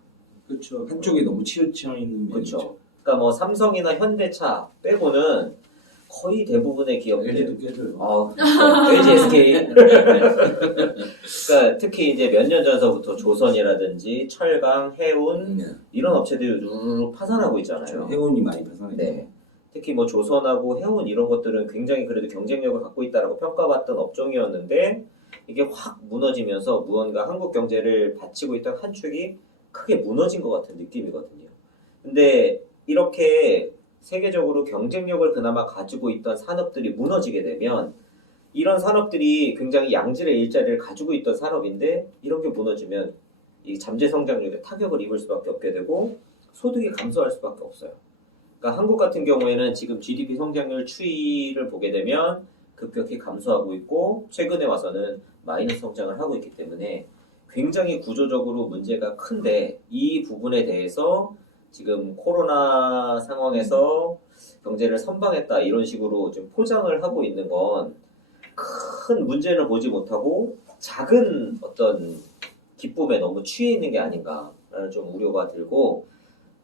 그렇죠. 한쪽에 너무 치우쳐 있는 그렇죠. 그러니까 뭐 삼성이나 현대차 빼고는 거의 대부분의 기업들 LG도 깨져요. LG, SK. 그러니까 특히 이제 몇 년 전서부터 조선이라든지 철강, 해운 이런 업체들이 우르르 파산하고 있잖아요. 해운이 많이 파산했죠. 네. 특히 뭐 조선하고 해운 이런 것들은 굉장히 그래도 경쟁력을 갖고 있다라고 평가받던 업종이었는데 이게 확 무너지면서 무언가 한국 경제를 받치고 있던 한 축이 크게 무너진 것 같은 느낌이거든요. 근데 이렇게 세계적으로 경쟁력을 그나마 가지고 있던 산업들이 무너지게 되면 이런 산업들이 굉장히 양질의 일자리를 가지고 있던 산업인데 이런 게 무너지면 이 잠재 성장률에 타격을 입을 수밖에 없게 되고 소득이 감소할 수밖에 없어요. 그러니까 한국 같은 경우에는 지금 GDP 성장률 추이를 보게 되면 급격히 감소하고 있고 최근에 와서는 마이너스 성장을 하고 있기 때문에 굉장히 구조적으로 문제가 큰데 이 부분에 대해서 지금 코로나 상황에서 경제를 선방했다 이런 식으로 좀 포장을 하고 있는 건 큰 문제는 보지 못하고 작은 어떤 기쁨에 너무 취해 있는 게 아닌가라는 좀 우려가 들고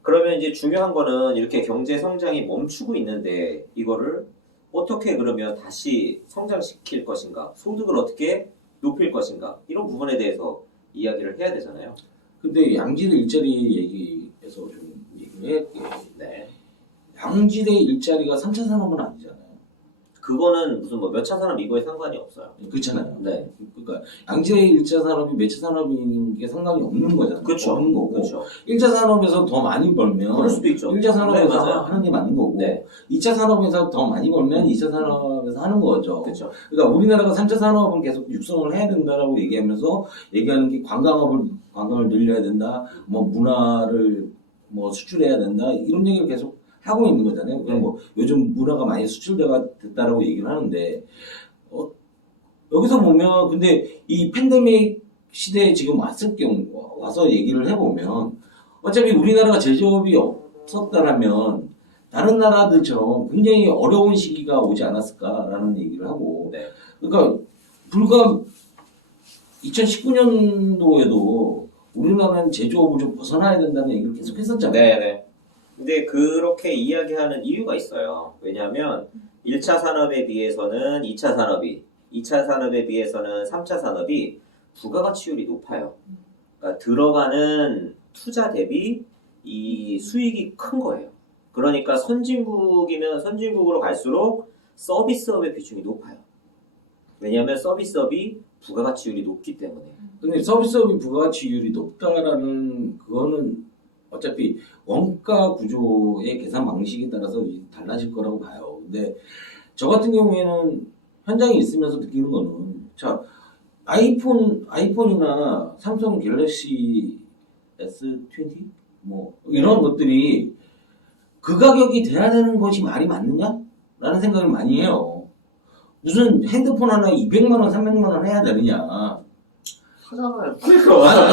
그러면 이제 중요한 거는 이렇게 경제 성장이 멈추고 있는데 이거를 어떻게 그러면 다시 성장시킬 것인가 소득을 어떻게 높일 것인가 이런 부분에 대해서 이야기를 해야 되잖아요. 근데 양질의 일자리 얘기에서 좀 얘기를 해야 네. 양질의 일자리가 3차 산업은 아니잖아요. 그거는 무슨 뭐 몇 차 산업 이거에 상관이 없어요. 그렇잖아요. 네. 그러니까 양질의 1차 산업이 몇 차 산업인 게 상관이 없는 거잖아요. 그렇죠. 없는 거고. 그렇죠. 1차 산업에서 더 많이 벌면 그럴 수도 있죠. 1차 산업에서 네, 맞아요. 하는 게 맞는 거고 네. 2차 산업에서 더 많이 벌면 2차 산업에서 하는 거죠. 그렇죠. 그러니까 우리나라가 3차 산업을 계속 육성을 해야 된다라고 얘기하면서 얘기하는 게 관광을 늘려야 된다. 뭐 문화를 뭐 수출해야 된다. 이런 얘기를 계속 하고 있는 거잖아요. 그럼 뭐 요즘 문화가 많이 됐다라고 얘기를 하는데 여기서 보면 근데 이 팬데믹 시대에 지금 왔을 경우 와서 얘기를 해보면 어차피 우리나라가 제조업이 없었다라면 다른 나라들처럼 굉장히 어려운 시기가 오지 않았을까라는 얘기를 하고 네. 그러니까 불과 2019년도에도 우리나라는 제조업을 좀 벗어나야 된다는 얘기를 계속 했었잖아요. 네네. 근데 그렇게 이야기하는 이유가 있어요. 왜냐하면 1차 산업에 비해서는 2차 산업이, 2차 산업에 비해서는 3차 산업이 부가가치율이 높아요. 그러니까 들어가는 투자 대비 이 수익이 큰 거예요. 그러니까 선진국이면 선진국으로 갈수록 서비스업의 비중이 높아요. 왜냐하면 서비스업이 부가가치율이 높기 때문에. 근데 서비스업이 부가가치율이 높다라는 그거는 어차피 원가 구조의 계산 방식에 따라서 달라질 거라고 봐요. 근데 저 같은 경우에는 현장에 있으면서 느끼는 거는 자 아이폰이나 삼성 갤럭시 S20 뭐 이런 것들이 그 가격이 돼야 되는 것이 말이 맞느냐? 라는 생각을 많이 해요. 무슨 핸드폰 하나 200만 원, 300만 원 해야 되느냐? 하잖아요. 그러니까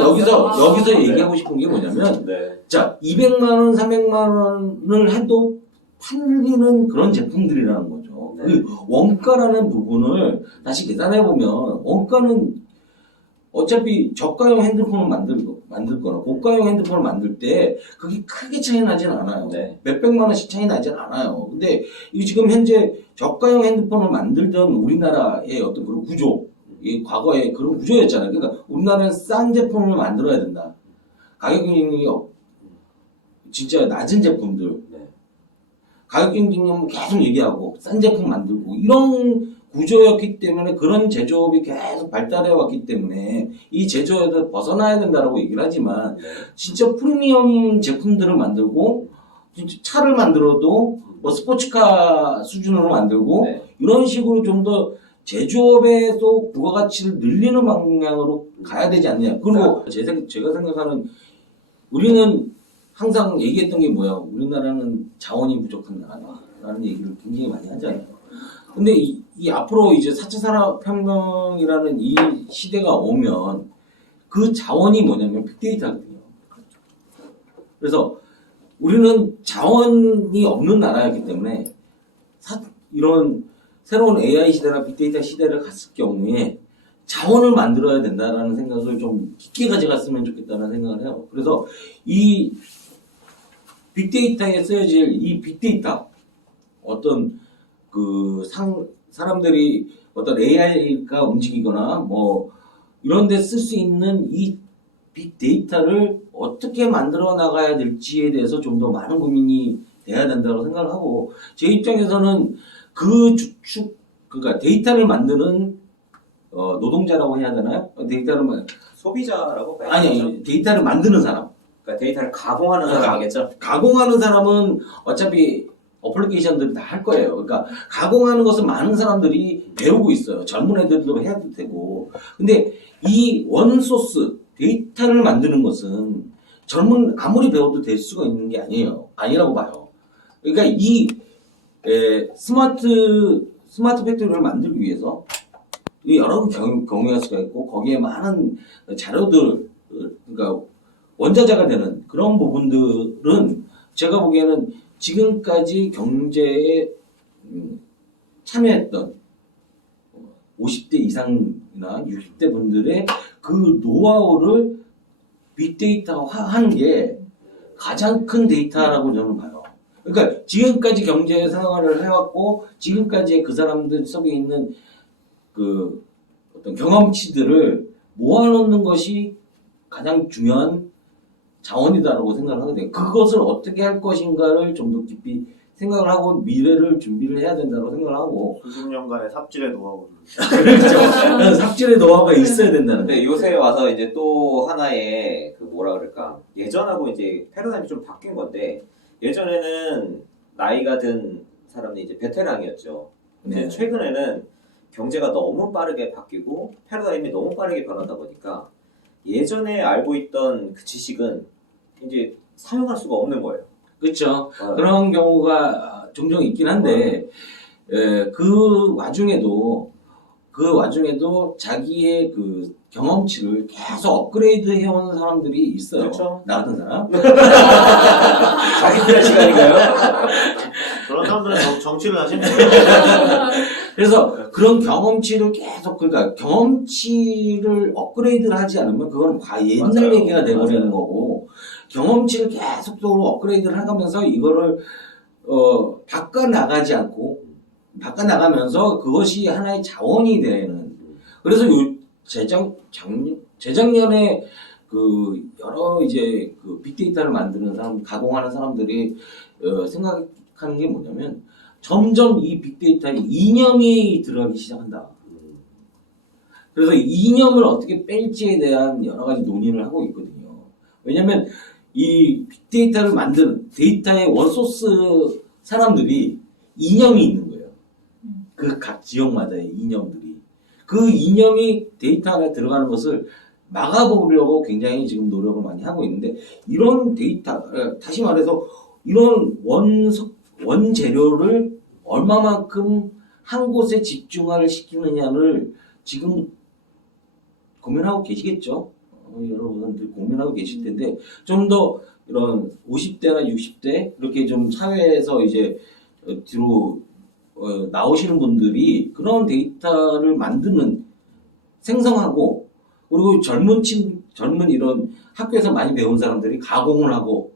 여기서 얘기하고 싶은 게 뭐냐면 네. 자 200만 원, 300만 원을 해도 팔리는 그런 제품들이라는 거죠. 네. 그 원가라는 부분을 다시 계산해 보면 원가는 어차피 저가형 핸드폰을 만들 거나 고가형 핸드폰을 만들 때 그게 크게 차이 나진 않아요. 네. 몇백만 원씩 차이 나진 않아요. 근데 이 지금 현재 저가형 핸드폰을 만들던 우리나라의 어떤 그런 구조, 이 과거의 그런 구조였잖아요. 그러니까 우리나라는 싼 제품을 만들어야 된다. 가격이 진짜 낮은 제품들, 네. 가격 경쟁력 계속 얘기하고 싼 제품 만들고 이런 구조였기 때문에 그런 제조업이 계속 발달해 왔기 때문에 이 제조에서 벗어나야 된다라고 얘기를 하지만 네. 진짜 프리미엄 제품들을 만들고 진짜 차를 만들어도 뭐 스포츠카 수준으로 만들고 네. 이런 식으로 좀 더 제조업에서 부가가치를 늘리는 방향으로 가야 되지 않느냐. 그리고 제가 생각하는 우리는 항상 얘기했던 게 뭐야? 우리나라는 자원이 부족한 나라라는 얘기를 굉장히 많이 하잖아요. 근데 이 앞으로 이제 4차 산업혁명이라는 이 시대가 오면 그 자원이 뭐냐면 빅데이터거든요. 그래서 우리는 자원이 없는 나라였기 때문에 이런 새로운 AI 시대나 빅데이터 시대를 갔을 경우에 자원을 만들어야 된다라는 생각을 좀 깊게 가져갔으면 좋겠다는 생각을 해요. 그래서 이 빅데이터에 쓰여질 이 빅데이터 어떤 사람들이 어떤 AI가 움직이거나 뭐 이런 데 쓸 수 있는 이 빅데이터를 어떻게 만들어 나가야 될지에 대해서 좀 더 많은 고민이 돼야 된다고 생각을 하고 제 입장에서는 그러니까 데이터를 만드는 노동자라고 해야 되나요? 소비자라고 봐야죠. 아니 데이터를 만드는 사람. 그러니까 데이터를 가공하는 사람이겠죠. 가공하는 사람은 어차피 어플리케이션들이 다 할 거예요. 그러니까 가공하는 것을 많은 사람들이 배우고 있어요. 젊은 애들도 해도 되고. 근데 이 원소스 데이터를 만드는 것은 아무리 배워도 될 수가 있는 게 아니라고 봐요. 그러니까 이 스마트 팩토리를 만들기 위해서 여러 경우할 수가 있고 거기에 많은 자료들 그러니까 원자재가 되는 그런 부분들은 제가 보기에는 지금까지 경제에 참여했던 50대 이상이나 60대 분들의 그 노하우를 빅데이터화하는 게 가장 큰 데이터라고 저는 봐요. 그러니까 지금까지 경제 생활을 해왔고 지금까지 그 사람들 속에 있는 그 어떤 경험치들을 모아놓는 것이 가장 중요한 자원이다라고 생각을 하거든요. 그것을 어떻게 할 것인가를 좀 더 깊이 생각을 하고 미래를 준비를 해야 된다고 생각을 하고 수십 년간의 삽질의 노하우. 그렇죠. 삽질의 노하우가 있어야 된다는 근데 거예요. 요새 와서 이제 또 하나의 그 뭐라 그럴까 예전하고 이제 패러다임이 좀 바뀐 건데 예전에는 나이가 든 사람이 이제 베테랑이었죠. 근데 네. 최근에는 경제가 너무 빠르게 바뀌고 패러다임이 너무 빠르게 변하다 보니까 예전에 알고 있던 그 지식은 이제 사용할 수가 없는 거예요. 그렇죠. 그런 경우가 종종 있긴 한데 그 와중에도 자기의 그 경험치를 계속 업그레이드 해오는 사람들이 있어요. 그렇죠. 나 같은 사람. 자기 필요한 시간인가요? 그런 사람들은 정치를 하시는 거예요. 그래서 그런 경험치를 계속 그러니까 경험치를 업그레이드를 하지 않으면 그건 옛날 맞아요. 얘기가 돼버리는 맞아요. 거고 경험치를 계속적으로 업그레이드를 해가면서 이거를 바꿔나가면서 그것이 하나의 자원이 되는 그래서 재작년에 그 여러 이제 그 빅데이터를 만드는 사람 가공하는 사람들이 생각하는 게 뭐냐면 점점 이 빅데이터에 이념이 들어가기 시작한다. 그래서 이념을 어떻게 뺄지에 대한 여러 가지 논의를 하고 있거든요. 왜냐면 이 빅데이터를 만드는 데이터의 원소스 사람들이 이념이 있는 거예요. 그 각 지역마다의 이념들이. 그 이념이 데이터 안에 들어가는 것을 막아보려고 굉장히 지금 노력을 많이 하고 있는데 이런 데이터, 다시 말해서 이런 원재료를 얼마만큼 한 곳에 집중화를 시키느냐를 지금 고민하고 계시겠죠. 여러분들 고민하고 계실 텐데 좀 더 이런 50대나 60대 이렇게 좀 사회에서 이제 뒤로 나오시는 분들이 그런 데이터를 만드는 생성하고 그리고 젊은 이런 학교에서 많이 배운 사람들이 가공을 하고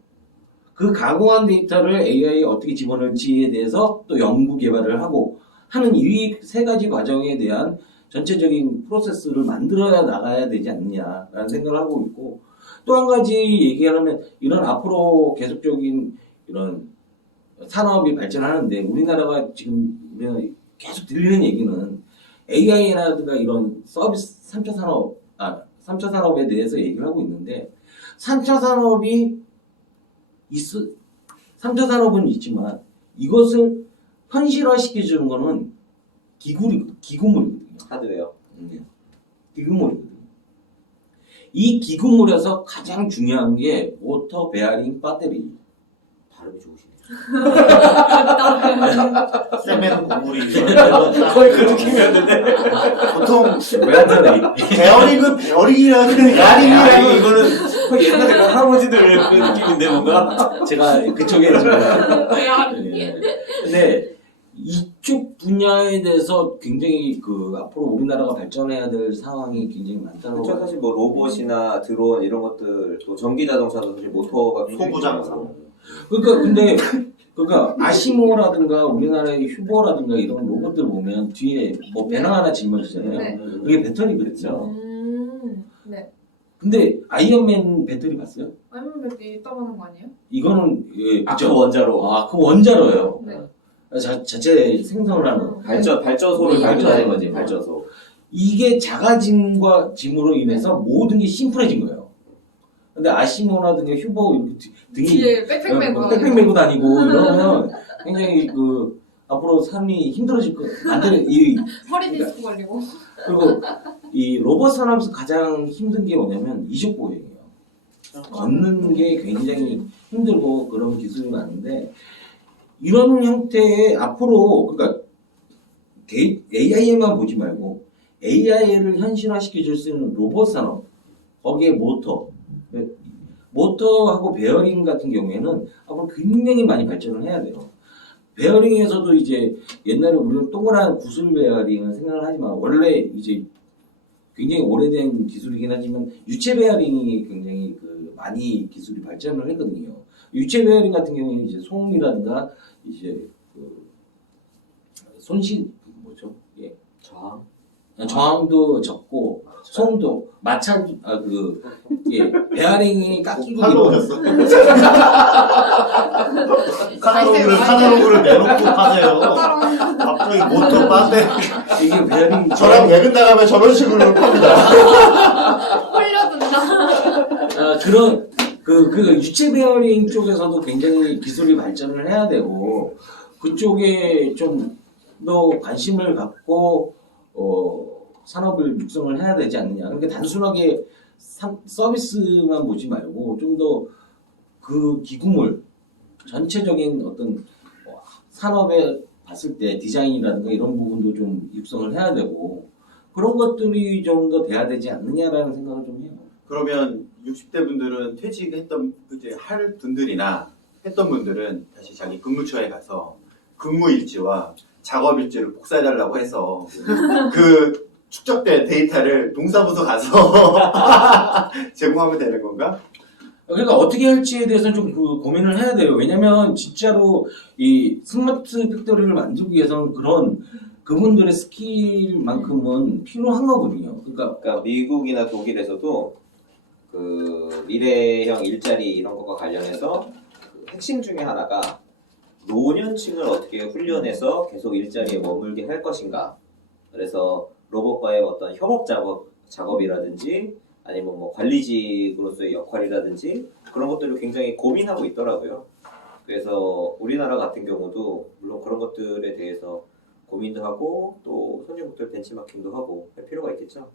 그 가공한 데이터를 AI에 어떻게 집어넣을지에 대해서 또 연구 개발을 하고 하는 이 세 가지 과정에 대한 전체적인 프로세스를 만들어야 나가야 되지 않느냐라는 생각을 하고 있고 또 한 가지 얘기하려면 이런 앞으로 계속적인 이런 산업이 발전하는데 우리나라가 지금 우리가 계속 들리는 얘기는 AI라든가 이런 서비스 3차 산업에 대해서 얘기를 하고 있는데 3차 산업은 있지만 이것을 현실화시켜주는 거는 기구물이거든요. 하드웨어. 기구물이거든요. 이 기구물에서 가장 중요한 게 워터 베어링 배터리. 발음이 좋으시네요. 세멘 고물이 거의 그 느낌이었는데. 보통 배터리. 베어링이라 그러는 아니 이거는 거의 옛날에 그 할아버지들 그 느낌인데 뭔가. 제가 그쪽에 예. 근데 이쪽 분야에 대해서 굉장히 그 앞으로 우리나라가 발전해야 될 상황이 굉장히 많다고. 그렇죠. 사실 뭐 로봇이나 드론 이런 것들 또 전기 자동차도 사실 모터가 굉장히 소부장사. 중요하고. 그러니까 아시모라든가 우리나라의 휴보라든가 이런 로봇들 보면 뒤에 뭐 배낭 하나 짊어지잖아요. 네. 그게 배터리거든요. 네. 근데 아이언맨 배터리 봤어요? 아니면 있다고 하는 거 아니에요? 이거는 예, 그 그죠? 원자로. 그 원자로예요. 네. 자체 생성을 하는. 발전소를 네. 발전하는 거지. 발전소. 이게 작아짐과 짐으로 인해서 모든 게 심플해진 거예요. 근데 아시모라든가 휴보 이렇게 등이 뒤에 백팩 메고 백팩 메고 다니고 이러면 굉장히 그 앞으로 삶이 힘들어질 것 같아요. 허리 디스크 걸리고. 그리고 이 로봇 산업에서 가장 힘든 게 뭐냐면 이식 보행이에요. 걷는 게 굉장히 힘들고 그런 기술이 많은데 이런 형태의 앞으로 그러니까 AI에만 보지 말고 AI를 현실화시켜 줄 수 있는 로봇 산업 거기에 모터하고 베어링 같은 경우에는 앞으로 굉장히 많이 발전을 해야 돼요. 베어링에서도 이제 옛날에 우리는 동그란 구슬 베어링을 생각을 하지만 원래 이제 굉장히 오래된 기술이긴 하지만 유체 베어링이 굉장히 그 많이 기술이 발전을 했거든요. 유체 베어링 같은 경우에는 이제 소음이라든가 이제 그 손실 뭐죠? 예. 저항도 적고 소음도 마찰 베어링이 깎이고 팔로 이런 오셨어. 카탈로그를 내놓고 파세요. 갑자기 모터 빠세. 이게 베어링 저랑 외근 나가면 저런 식으로 팝니다. 홀려든다. 그런 그 유체 베어링 쪽에서도 굉장히 기술이 발전을 해야 되고 그쪽에 좀 더 관심을 갖고 산업을 육성을 해야 되지 않느냐. 그러니까 단순하게 서비스만 보지 말고 좀 더 그 기구물 전체적인 어떤 산업에 봤을 때 디자인이라든가 이런 부분도 좀 육성을 해야 되고 그런 것들이 좀 더 돼야 되지 않느냐라는 생각을 좀 해요. 그러면 60대 분들은 퇴직했던 이제 할 분들이나 했던 분들은 다시 자기 근무처에 가서 근무 일지와 작업 일지를 복사해달라고 해서 그 축적된 데이터를 동사무소 가서 제공하면 되는 건가? 그러니까 어떻게 할지에 대해서는 좀 고민을 해야 돼요. 왜냐면 진짜로 이 스마트 팩토리를 만들기 위해서는 그분들의 스킬만큼은 필요한 거거든요. 그러니까 미국이나 독일에서도 그 미래형 일자리 이런 것과 관련해서 그 핵심 중에 하나가 노년층을 어떻게 훈련해서 계속 일자리에 머물게 할 것인가. 그래서 로봇과의 어떤 협업 작업이라든지 아니면 뭐 관리직으로서의 역할이라든지 그런 것들을 굉장히 고민하고 있더라고요. 그래서 우리나라 같은 경우도 물론 그런 것들에 대해서 고민도 하고 또 선진국들 벤치마킹도 하고 할 필요가 있겠죠.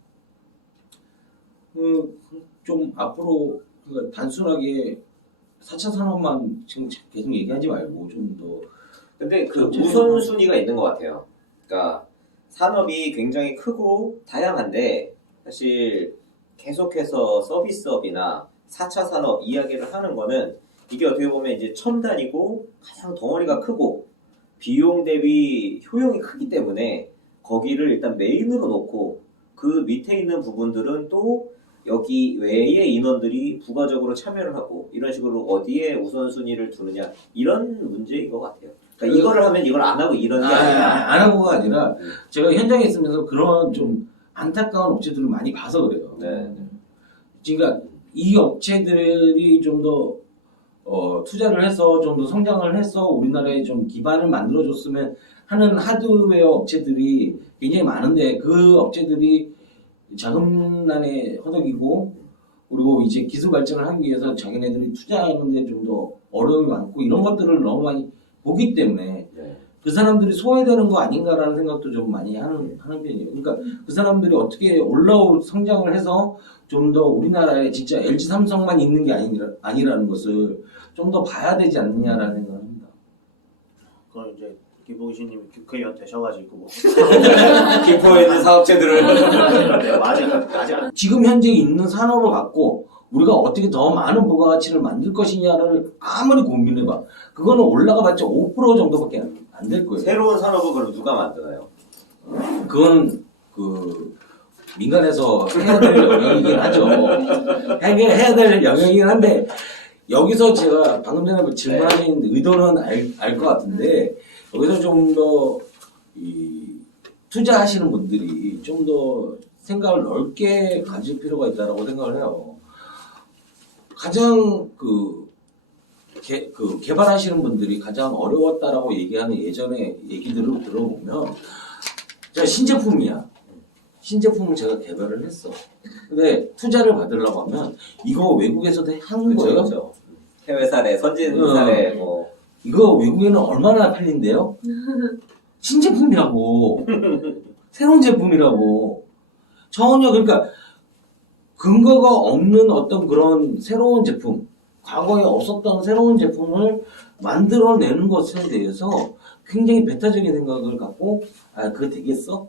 좀 앞으로 단순하게 4차 산업만 지금 계속 얘기하지 말고 좀 더 근데 그 우선순위가 있는 것 같아요. 그러니까 산업이 굉장히 크고 다양한데 사실 계속해서 서비스업이나 4차 산업 이야기를 하는 거는 이게 어떻게 보면 이제 첨단이고 가장 덩어리가 크고 비용 대비 효용이 크기 때문에 거기를 일단 메인으로 놓고 그 밑에 있는 부분들은 또 여기 외의 인원들이 부가적으로 참여를 하고 이런 식으로 어디에 우선순위를 두느냐 이런 문제인 것 같아요. 그러니까 이거를 하면 이걸 안 하고 이런 게 아니라 안 하고가 아니라 제가 현장에 있으면서 그런 좀 안타까운 업체들을 많이 봐서 그래요. 네. 그러니까 이 업체들이 좀 더 투자를 해서 좀 더 성장을 해서 우리나라에 좀 기반을 만들어줬으면 하는 하드웨어 업체들이 굉장히 많은데 그 업체들이 자금난에 허덕이고 그리고 이제 기술 발전을 하기 위해서 자기네들이 투자하는데 좀 더 어려움이 많고 이런 것들을 너무 많이 보기 때문에 네. 그 사람들이 소외되는 거 아닌가라는 생각도 좀 많이 하는 편이에요. 그러니까 그 사람들이 어떻게 올라올 성장을 해서 좀 더 우리나라에 진짜 LG 삼성만 있는 게 아니라는 것을 좀 더 봐야 되지 않느냐라는 생각을 합니다. 그건 이제 김봉신님이 국회의원 되셔가지고 김포에 있는 사업체들을 네, 맞아. 지금 현재 있는 산업을 갖고 우리가 어떻게 더 많은 부가가치를 만들 것이냐를 아무리 고민해봐. 그거는 올라가봤자 5% 정도밖에 안 될 거예요. 새로운 산업은 그럼 누가 만드나요? 그건 그 민간에서 해야 될 영역이긴 하죠. 해야 될 영역이긴 한데 여기서 제가 방금 전에 질문하신 의도는 알 것 같은데 여기서 좀 더 투자하시는 분들이 좀 더 생각을 넓게 가질 필요가 있다라고 생각을 해요. 가장 개발하시는 분들이 가장 어려웠다라고 얘기하는 예전에 얘기들을 들어보면 제가 신제품을 제가 개발을 했어. 근데 투자를 받으려고 하면 이거 외국에서도 하는 거예요. 그렇죠. 해외 사례, 선진 사례 뭐 이거 외국에는 얼마나 팔린대요? 신제품이라고. 새로운 제품이라고. 전혀 그러니까 근거가 없는 어떤 그런 새로운 제품, 과거에 없었던 새로운 제품을 만들어내는 것에 대해서 굉장히 배타적인 생각을 갖고 그거 되겠어?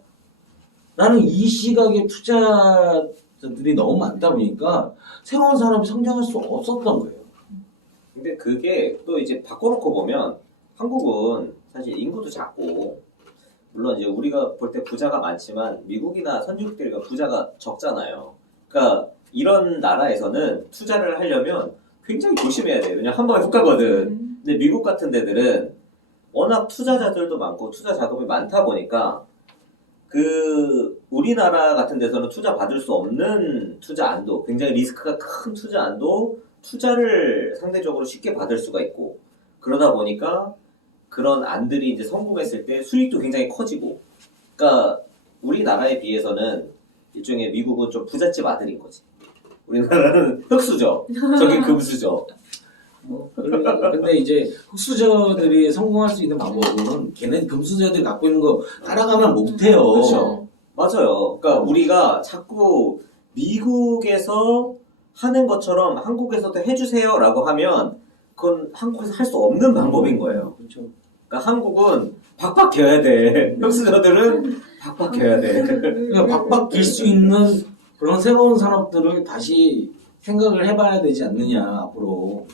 라는 이 시각의 투자자들이 너무 많다 보니까 새로운 산업이 성장할 수 없었던 거예요. 근데 그게 또 이제 바꿔놓고 보면 한국은 사실 인구도 작고 물론 이제 우리가 볼 때 부자가 많지만 미국이나 선진국들이 부자가 적잖아요. 그러니까 이런 나라에서는 투자를 하려면 굉장히 조심해야 돼요. 그냥 한 방에 훅 가거든. 근데 미국 같은 데들은 워낙 투자자들도 많고 투자 자금이 많다 보니까 그 우리나라 같은 데서는 투자 받을 수 없는 투자 안도, 굉장히 리스크가 큰 투자 안도 투자를 상대적으로 쉽게 받을 수가 있고 그러다 보니까 그런 안들이 이제 성공했을 때 수익도 굉장히 커지고 그러니까 우리나라에 비해서는 일종의 미국은 좀 부잣집 아들인 거지. 우리나라는 흑수저, 저기 금수저. 근데 이제 흑수저들이 성공할 수 있는 방법은 걔네 금수저들이 갖고 있는 거 따라가면 못해요. 그렇죠. 맞아요. 그러니까 우리가 자꾸 미국에서 하는 것처럼 한국에서도 해주세요라고 하면 그건 한국에서 할 수 없는 방법인 거예요. 그렇죠. 그러니까 한국은 박박 겨야 돼. 흑수저들은 박박 겨야 돼. 그러니까 박박 길 수 있는 그런 새로운 산업들을 다시 생각을 해봐야 되지 않느냐 앞으로.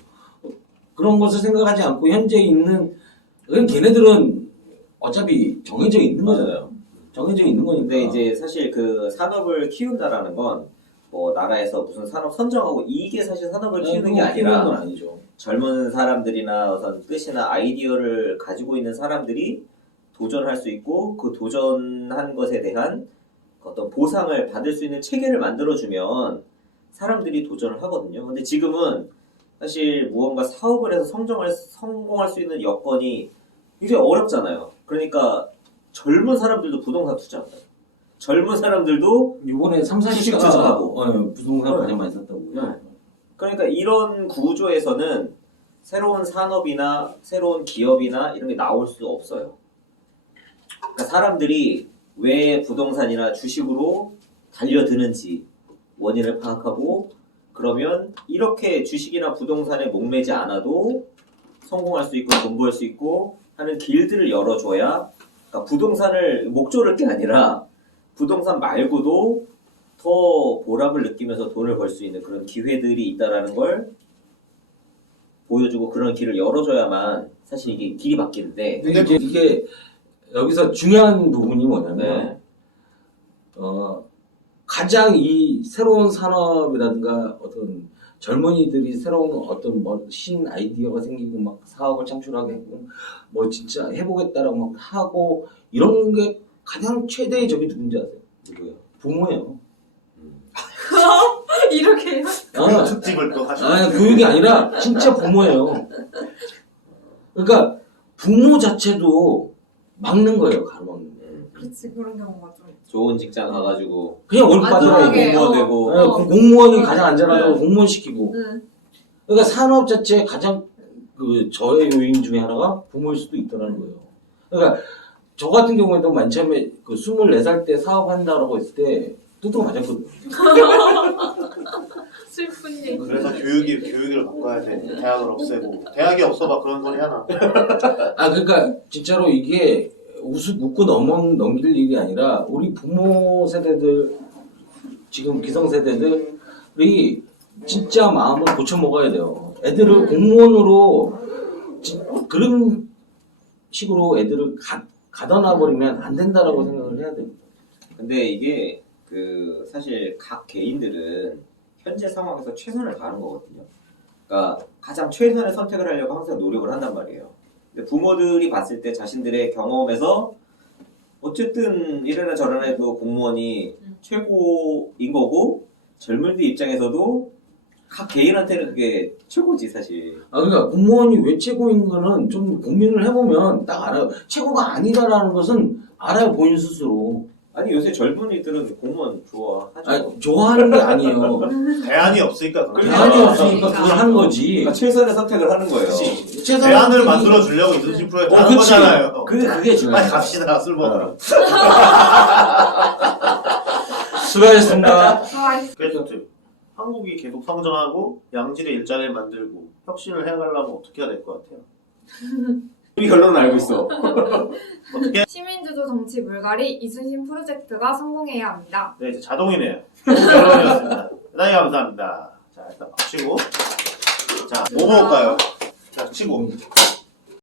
그런 것을 생각하지 않고 현재 있는 걔네들은 어차피 정해져 있는 거잖아요. 정해져 있는 거니까. 근데 이제 사실 그 산업을 키운다라는 건 뭐 나라에서 무슨 산업 선정하고 이게 사실 산업을 키우는 게 아니라 건 아니죠. 젊은 사람들이나 어떤 뜻이나 아이디어를 가지고 있는 사람들이 도전할 수 있고 그 도전한 것에 대한 어떤 보상을 받을 수 있는 체계를 만들어주면 사람들이 도전을 하거든요. 근데 지금은 사실 무언가 사업을 해서 성공할 수 있는 여건이 이제 어렵잖아요. 그러니까 젊은 사람들도 부동산 투자한다. 젊은 사람들도 이번에 3, 40가 주식 투자하고. 부동산 네. 가장 많이 샀다고요. 네. 그러니까 이런 구조에서는 새로운 산업이나 새로운 기업이나 이런 게 나올 수 없어요. 그러니까 사람들이 왜 부동산이나 주식으로 달려드는지 원인을 파악하고 그러면 이렇게 주식이나 부동산에 목매지 않아도 성공할 수 있고 돈 벌 수 있고 하는 길들을 열어줘야 그러니까 부동산을 목조를 게 아니라 부동산 말고도 더 보람을 느끼면서 돈을 벌 수 있는 그런 기회들이 있다라는 걸 보여주고 그런 길을 열어줘야만 사실 이게 길이 바뀌는데 근데 이게 여기서 중요한 부분이 뭐냐면 네. 가장 이 새로운 산업이라든가 어떤 젊은이들이 새로운 어떤 뭐 신 아이디어가 생기고 막 사업을 창출하고 뭐 진짜 해보겠다라고 막 하고 이런 게 가장 최대의 적이 누군지 아세요? 누구요? 부모예요. 이렇게 교육 특집을 또 하시고. 아니 교육이 아니라 진짜 부모예요. 그러니까 부모 자체도 막는 거예요, 가로막는 거. 그렇지 그런 경우가 좀 좋은 직장 가가지고 그냥 월급 받으라고. 안전하게. 공무원 되고 네, 그 공무원이 가장 안전하다고 네. 공무원 시키고. 응. 그러니까 산업 자체의 가장 그 저해 요인 중에 하나가 부모일 수도 있다는 거예요. 그러니까 저 같은 경우에도 맨 처음에 그 24살 때 사업한다라고 했을 때 뚜껑 맞았거든요. 슬픈 얘기. 그래서 교육을 바꿔야 돼. 대학을 없애고. 대학이 없어봐 그런 소리 하나. 아 그러니까 진짜로 이게 웃고 넘길 일이 아니라 우리 부모 세대들 지금 기성세대들이 진짜 마음을 고쳐 먹어야 돼요. 애들을 공무원으로 그런 식으로 애들을 가다 놔버리면 안 된다라고 생각을 해야 됩니다. 근데 이게 그 사실 각 개인들은 현재 상황에서 최선을 다하는 거거든요. 그러니까 가장 최선의 선택을 하려고 항상 노력을 한단 말이에요. 근데 부모들이 봤을 때 자신들의 경험에서 어쨌든 이래나 저래나 해도 공무원이 최고인 거고 젊은이들 입장에서도 각 개인한테는 그게 최고지 사실. 아 그러니까 공무원이 왜 최고인 거는 좀 고민을 해보면 딱 알아요. 최고가 아니다라는 것은 알아요, 본인 스스로. 아니 요새 젊은이들은 공무원 좋아하죠. 아니, 좋아하는 게 아니에요. 대안이 없으니까 그런 대안이 거야. 없으니까 그걸 하는 거지. 그러니까 최선의 선택을 하는 거예요. 그치. 최선의 대안을 선택이- 만들어 주려고 이순신 프로에 어, 하는 그치. 거잖아요. 그게 중요해요. 빨리 갑시다 술 먹으러. 수고하셨습니다. 퀘스트. 한국이 계속 성장하고 양질의 일자리를 만들고 혁신을 해가려면 어떻게 해야 될 것 같아요? 우리 결론은 알고 있어. 어떻게? 시민주도 정치 물갈이 이순신 프로젝트가 성공해야 합니다. 네, 이제 자동이네요. 결론이었습니다. 대단히 감사합니다. 자, 일단 치고. 자, 뭐 먹을까요? 자, 치고.